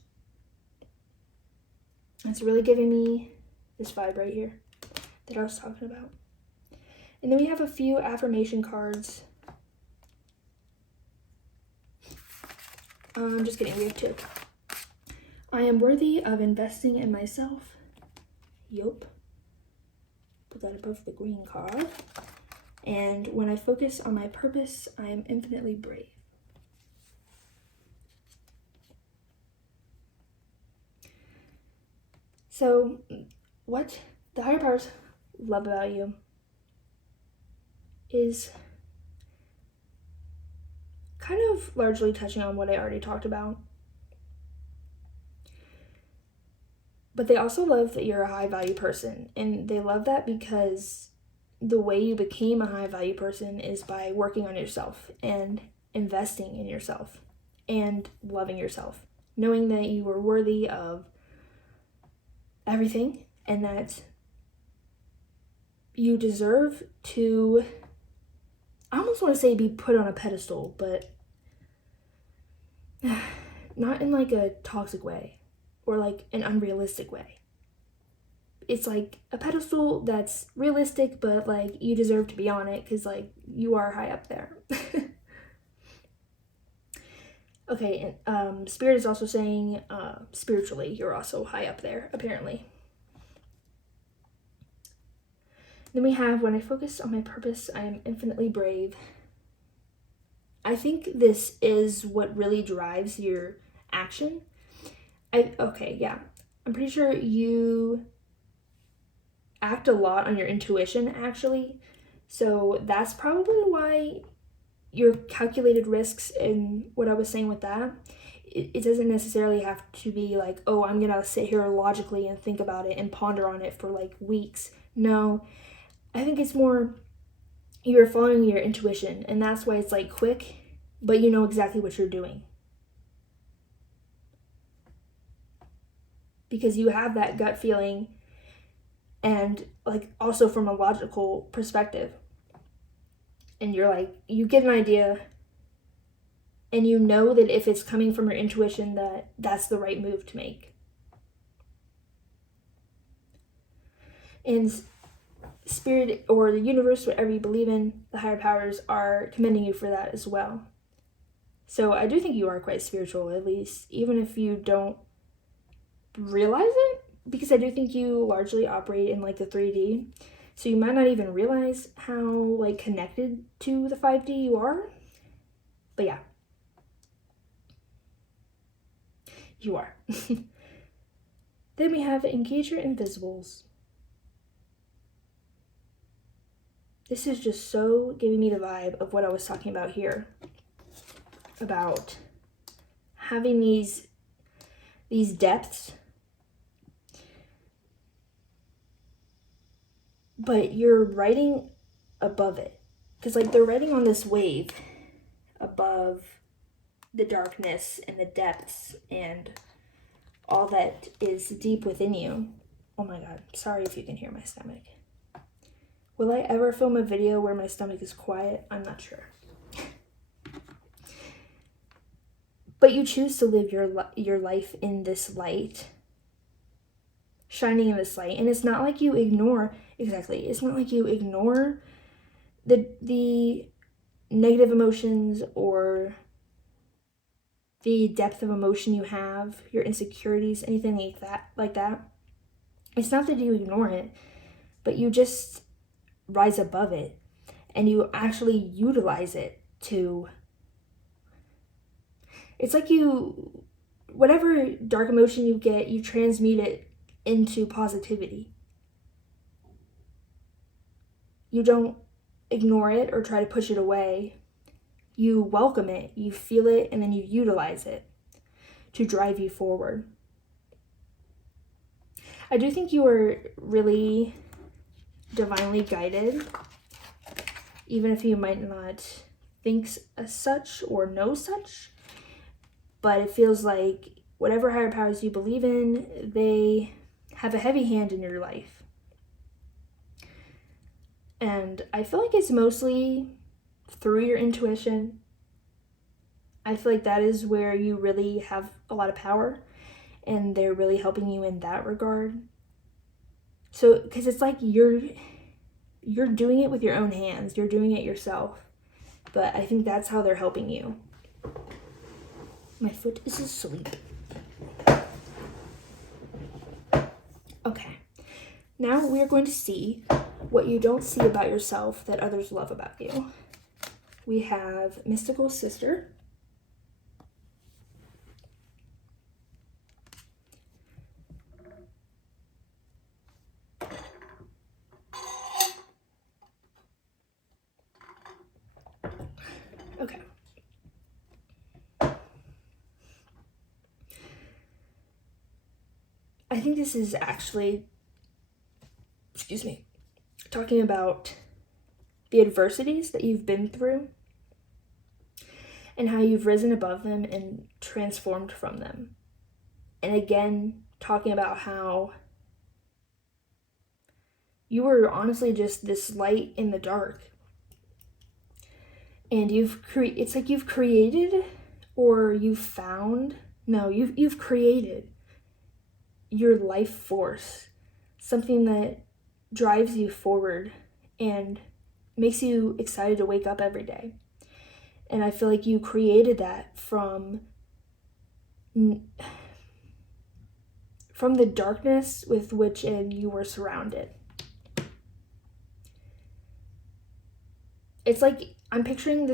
That's really giving me this vibe right here that I was talking about. And then we have a few affirmation cards. I'm just kidding, we have two. I am worthy of investing in myself. Yup. Put that above the green card. And when I focus on my purpose, I am infinitely brave. So, what the higher powers love about you is kind of largely touching on what I already talked about. But they also love that you're a high value person. And they love that because the way you became a high value person is by working on yourself and investing in yourself and loving yourself. Knowing that you are worthy of everything and that you deserve to, I almost want to say be put on a pedestal, but not in like a toxic way or like an unrealistic way. It's like a pedestal that's realistic, but like you deserve to be on it because like you are high up there. Okay, and Spirit is also saying spiritually you're also high up there, apparently. Then we have, when I focus on my purpose, I am infinitely brave. I think this is what really drives your action. I'm pretty sure you act a lot on your intuition, actually. So that's probably why your calculated risks and what I was saying with that, it doesn't necessarily have to be like, oh, I'm gonna sit here logically and think about it and ponder on it for like weeks. No, I think it's more you're following your intuition, and that's why it's like quick, but you know exactly what you're doing. Because you have that gut feeling, and like also from a logical perspective. And you're like, you get an idea, and you know that if it's coming from your intuition, that that's the right move to make. And Spirit or the universe, whatever you believe in, the higher powers are commending you for that as well. So I do think you are quite spiritual, at least, even if you don't realize it, because I do think you largely operate in like the 3D. So you might not even realize how like connected to the 5D you are. But yeah. You are. Then we have engage your invisibles. This is just so giving me the vibe of what I was talking about here. About having these depths, but you're riding above it. Because like they're riding on this wave above the darkness and the depths and all that is deep within you. Oh my God, sorry if you can hear my stomach. Will I ever film a video where my stomach is quiet? I'm not sure. But you choose to live your life in this light, shining in this light. And it's not like you ignore, it's not like you ignore the negative emotions or the depth of emotion you have, your insecurities, anything like that. It's not that you ignore it, but you just rise above it and you actually utilize it to, it's like whatever dark emotion you get, you transmute it into positivity. You don't ignore it or try to push it away. You welcome it, you feel it, and then you utilize it to drive you forward. I do think you are really divinely guided, even if you might not think as such or know such, but it feels like whatever higher powers you believe in, they have a heavy hand in your life. And I feel like it's mostly through your intuition. I feel like that is where you really have a lot of power, and they're really helping you in that regard. So, because it's like you're doing it with your own hands, you're doing it yourself, but I think that's how they're helping you. My foot is asleep. Okay, now we are going to see what you don't see about yourself that others love about you. We have Mystical Sister. Okay. I think this is actually, talking about the adversities that you've been through and how you've risen above them and transformed from them. And again, talking about how you were honestly just this light in the dark. And it's like you've created or you've created your life force, something that drives you forward and makes you excited to wake up every day. And I feel like you created that from the darkness with which you were surrounded. It's like I'm picturing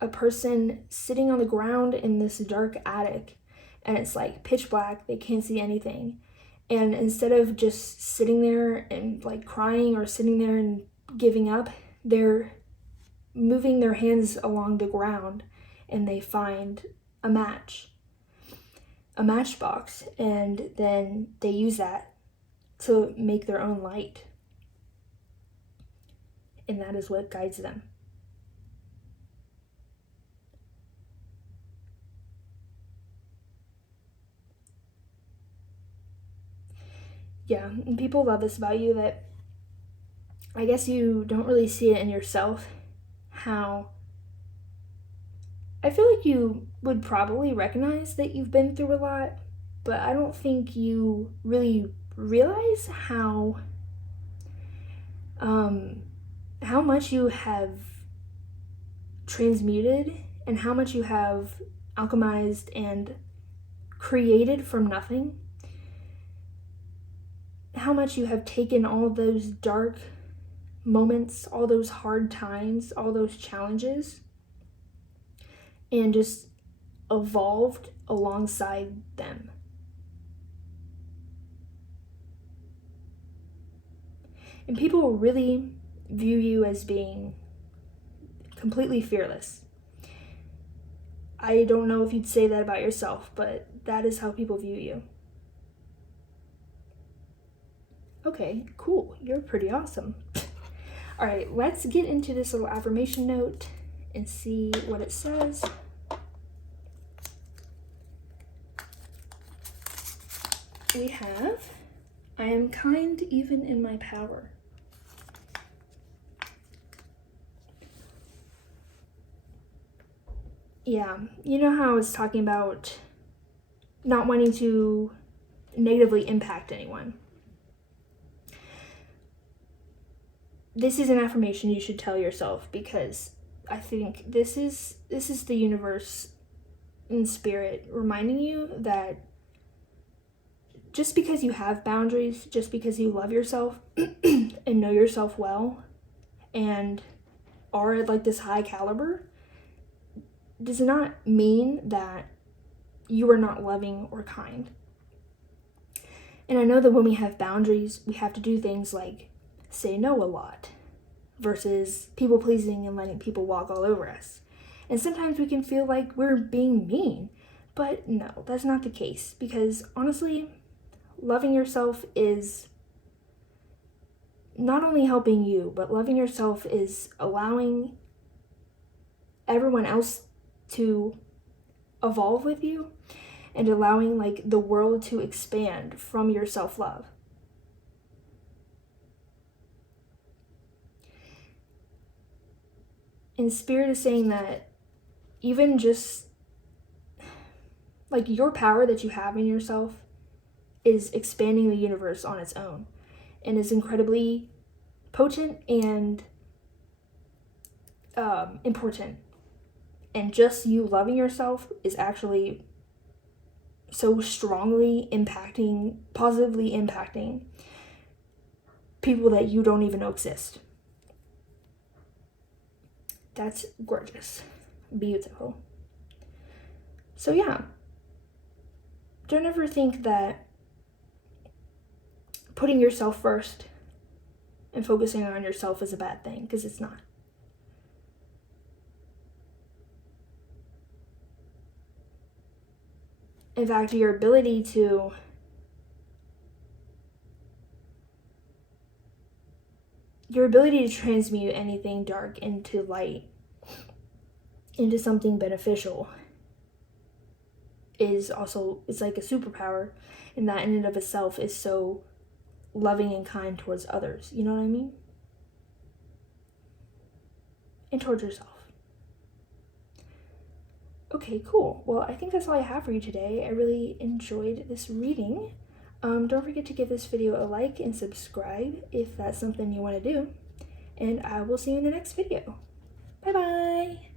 a person sitting on the ground in this dark attic, and it's like pitch black, they can't see anything. And instead of just sitting there and like crying or sitting there and giving up, they're moving their hands along the ground and they find a matchbox, and then they use that to make their own light. And that is what guides them. Yeah, and people love this about you, that I guess you don't really see it in yourself, how I feel like you would probably recognize that you've been through a lot, but I don't think you really realize how much you have transmuted and how much you have alchemized and created from nothing. How much you have taken all those dark moments, all those hard times, all those challenges, and just evolved alongside them. And people really view you as being completely fearless. I don't know if you'd say that about yourself, but that is how people view you. Okay, cool. You're pretty awesome. All right, let's get into this little affirmation note and see what it says. We have, I am kind even in my power. Yeah, you know how I was talking about not wanting to negatively impact anyone. This is an affirmation you should tell yourself, because I think this is the universe in spirit reminding you that just because you have boundaries, just because you love yourself and know yourself well and are at like this high caliber, does not mean that you are not loving or kind. And I know that when we have boundaries, we have to do things like say no a lot versus people pleasing and letting people walk all over us. And sometimes we can feel like we're being mean, but no, that's not the case, because honestly, loving yourself is not only helping you, but loving yourself is allowing everyone else to evolve with you and allowing like the world to expand from your self-love. And Spirit is saying that even just like your power that you have in yourself is expanding the universe on its own and is incredibly potent and important. And just you loving yourself is actually so strongly positively impacting people that you don't even know exist. That's gorgeous. Beautiful. So yeah, don't ever think that putting yourself first and focusing on yourself is a bad thing, because it's not. In fact, your ability to transmute anything dark into light, into something beneficial, is also, it's like a superpower, and that in and of itself is so loving and kind towards others. You know what I mean? And towards yourself. Okay, cool. Well, I think that's all I have for you today. I really enjoyed this reading. Don't forget to give this video a like and subscribe if that's something you want to do. And I will see you in the next video. Bye-bye!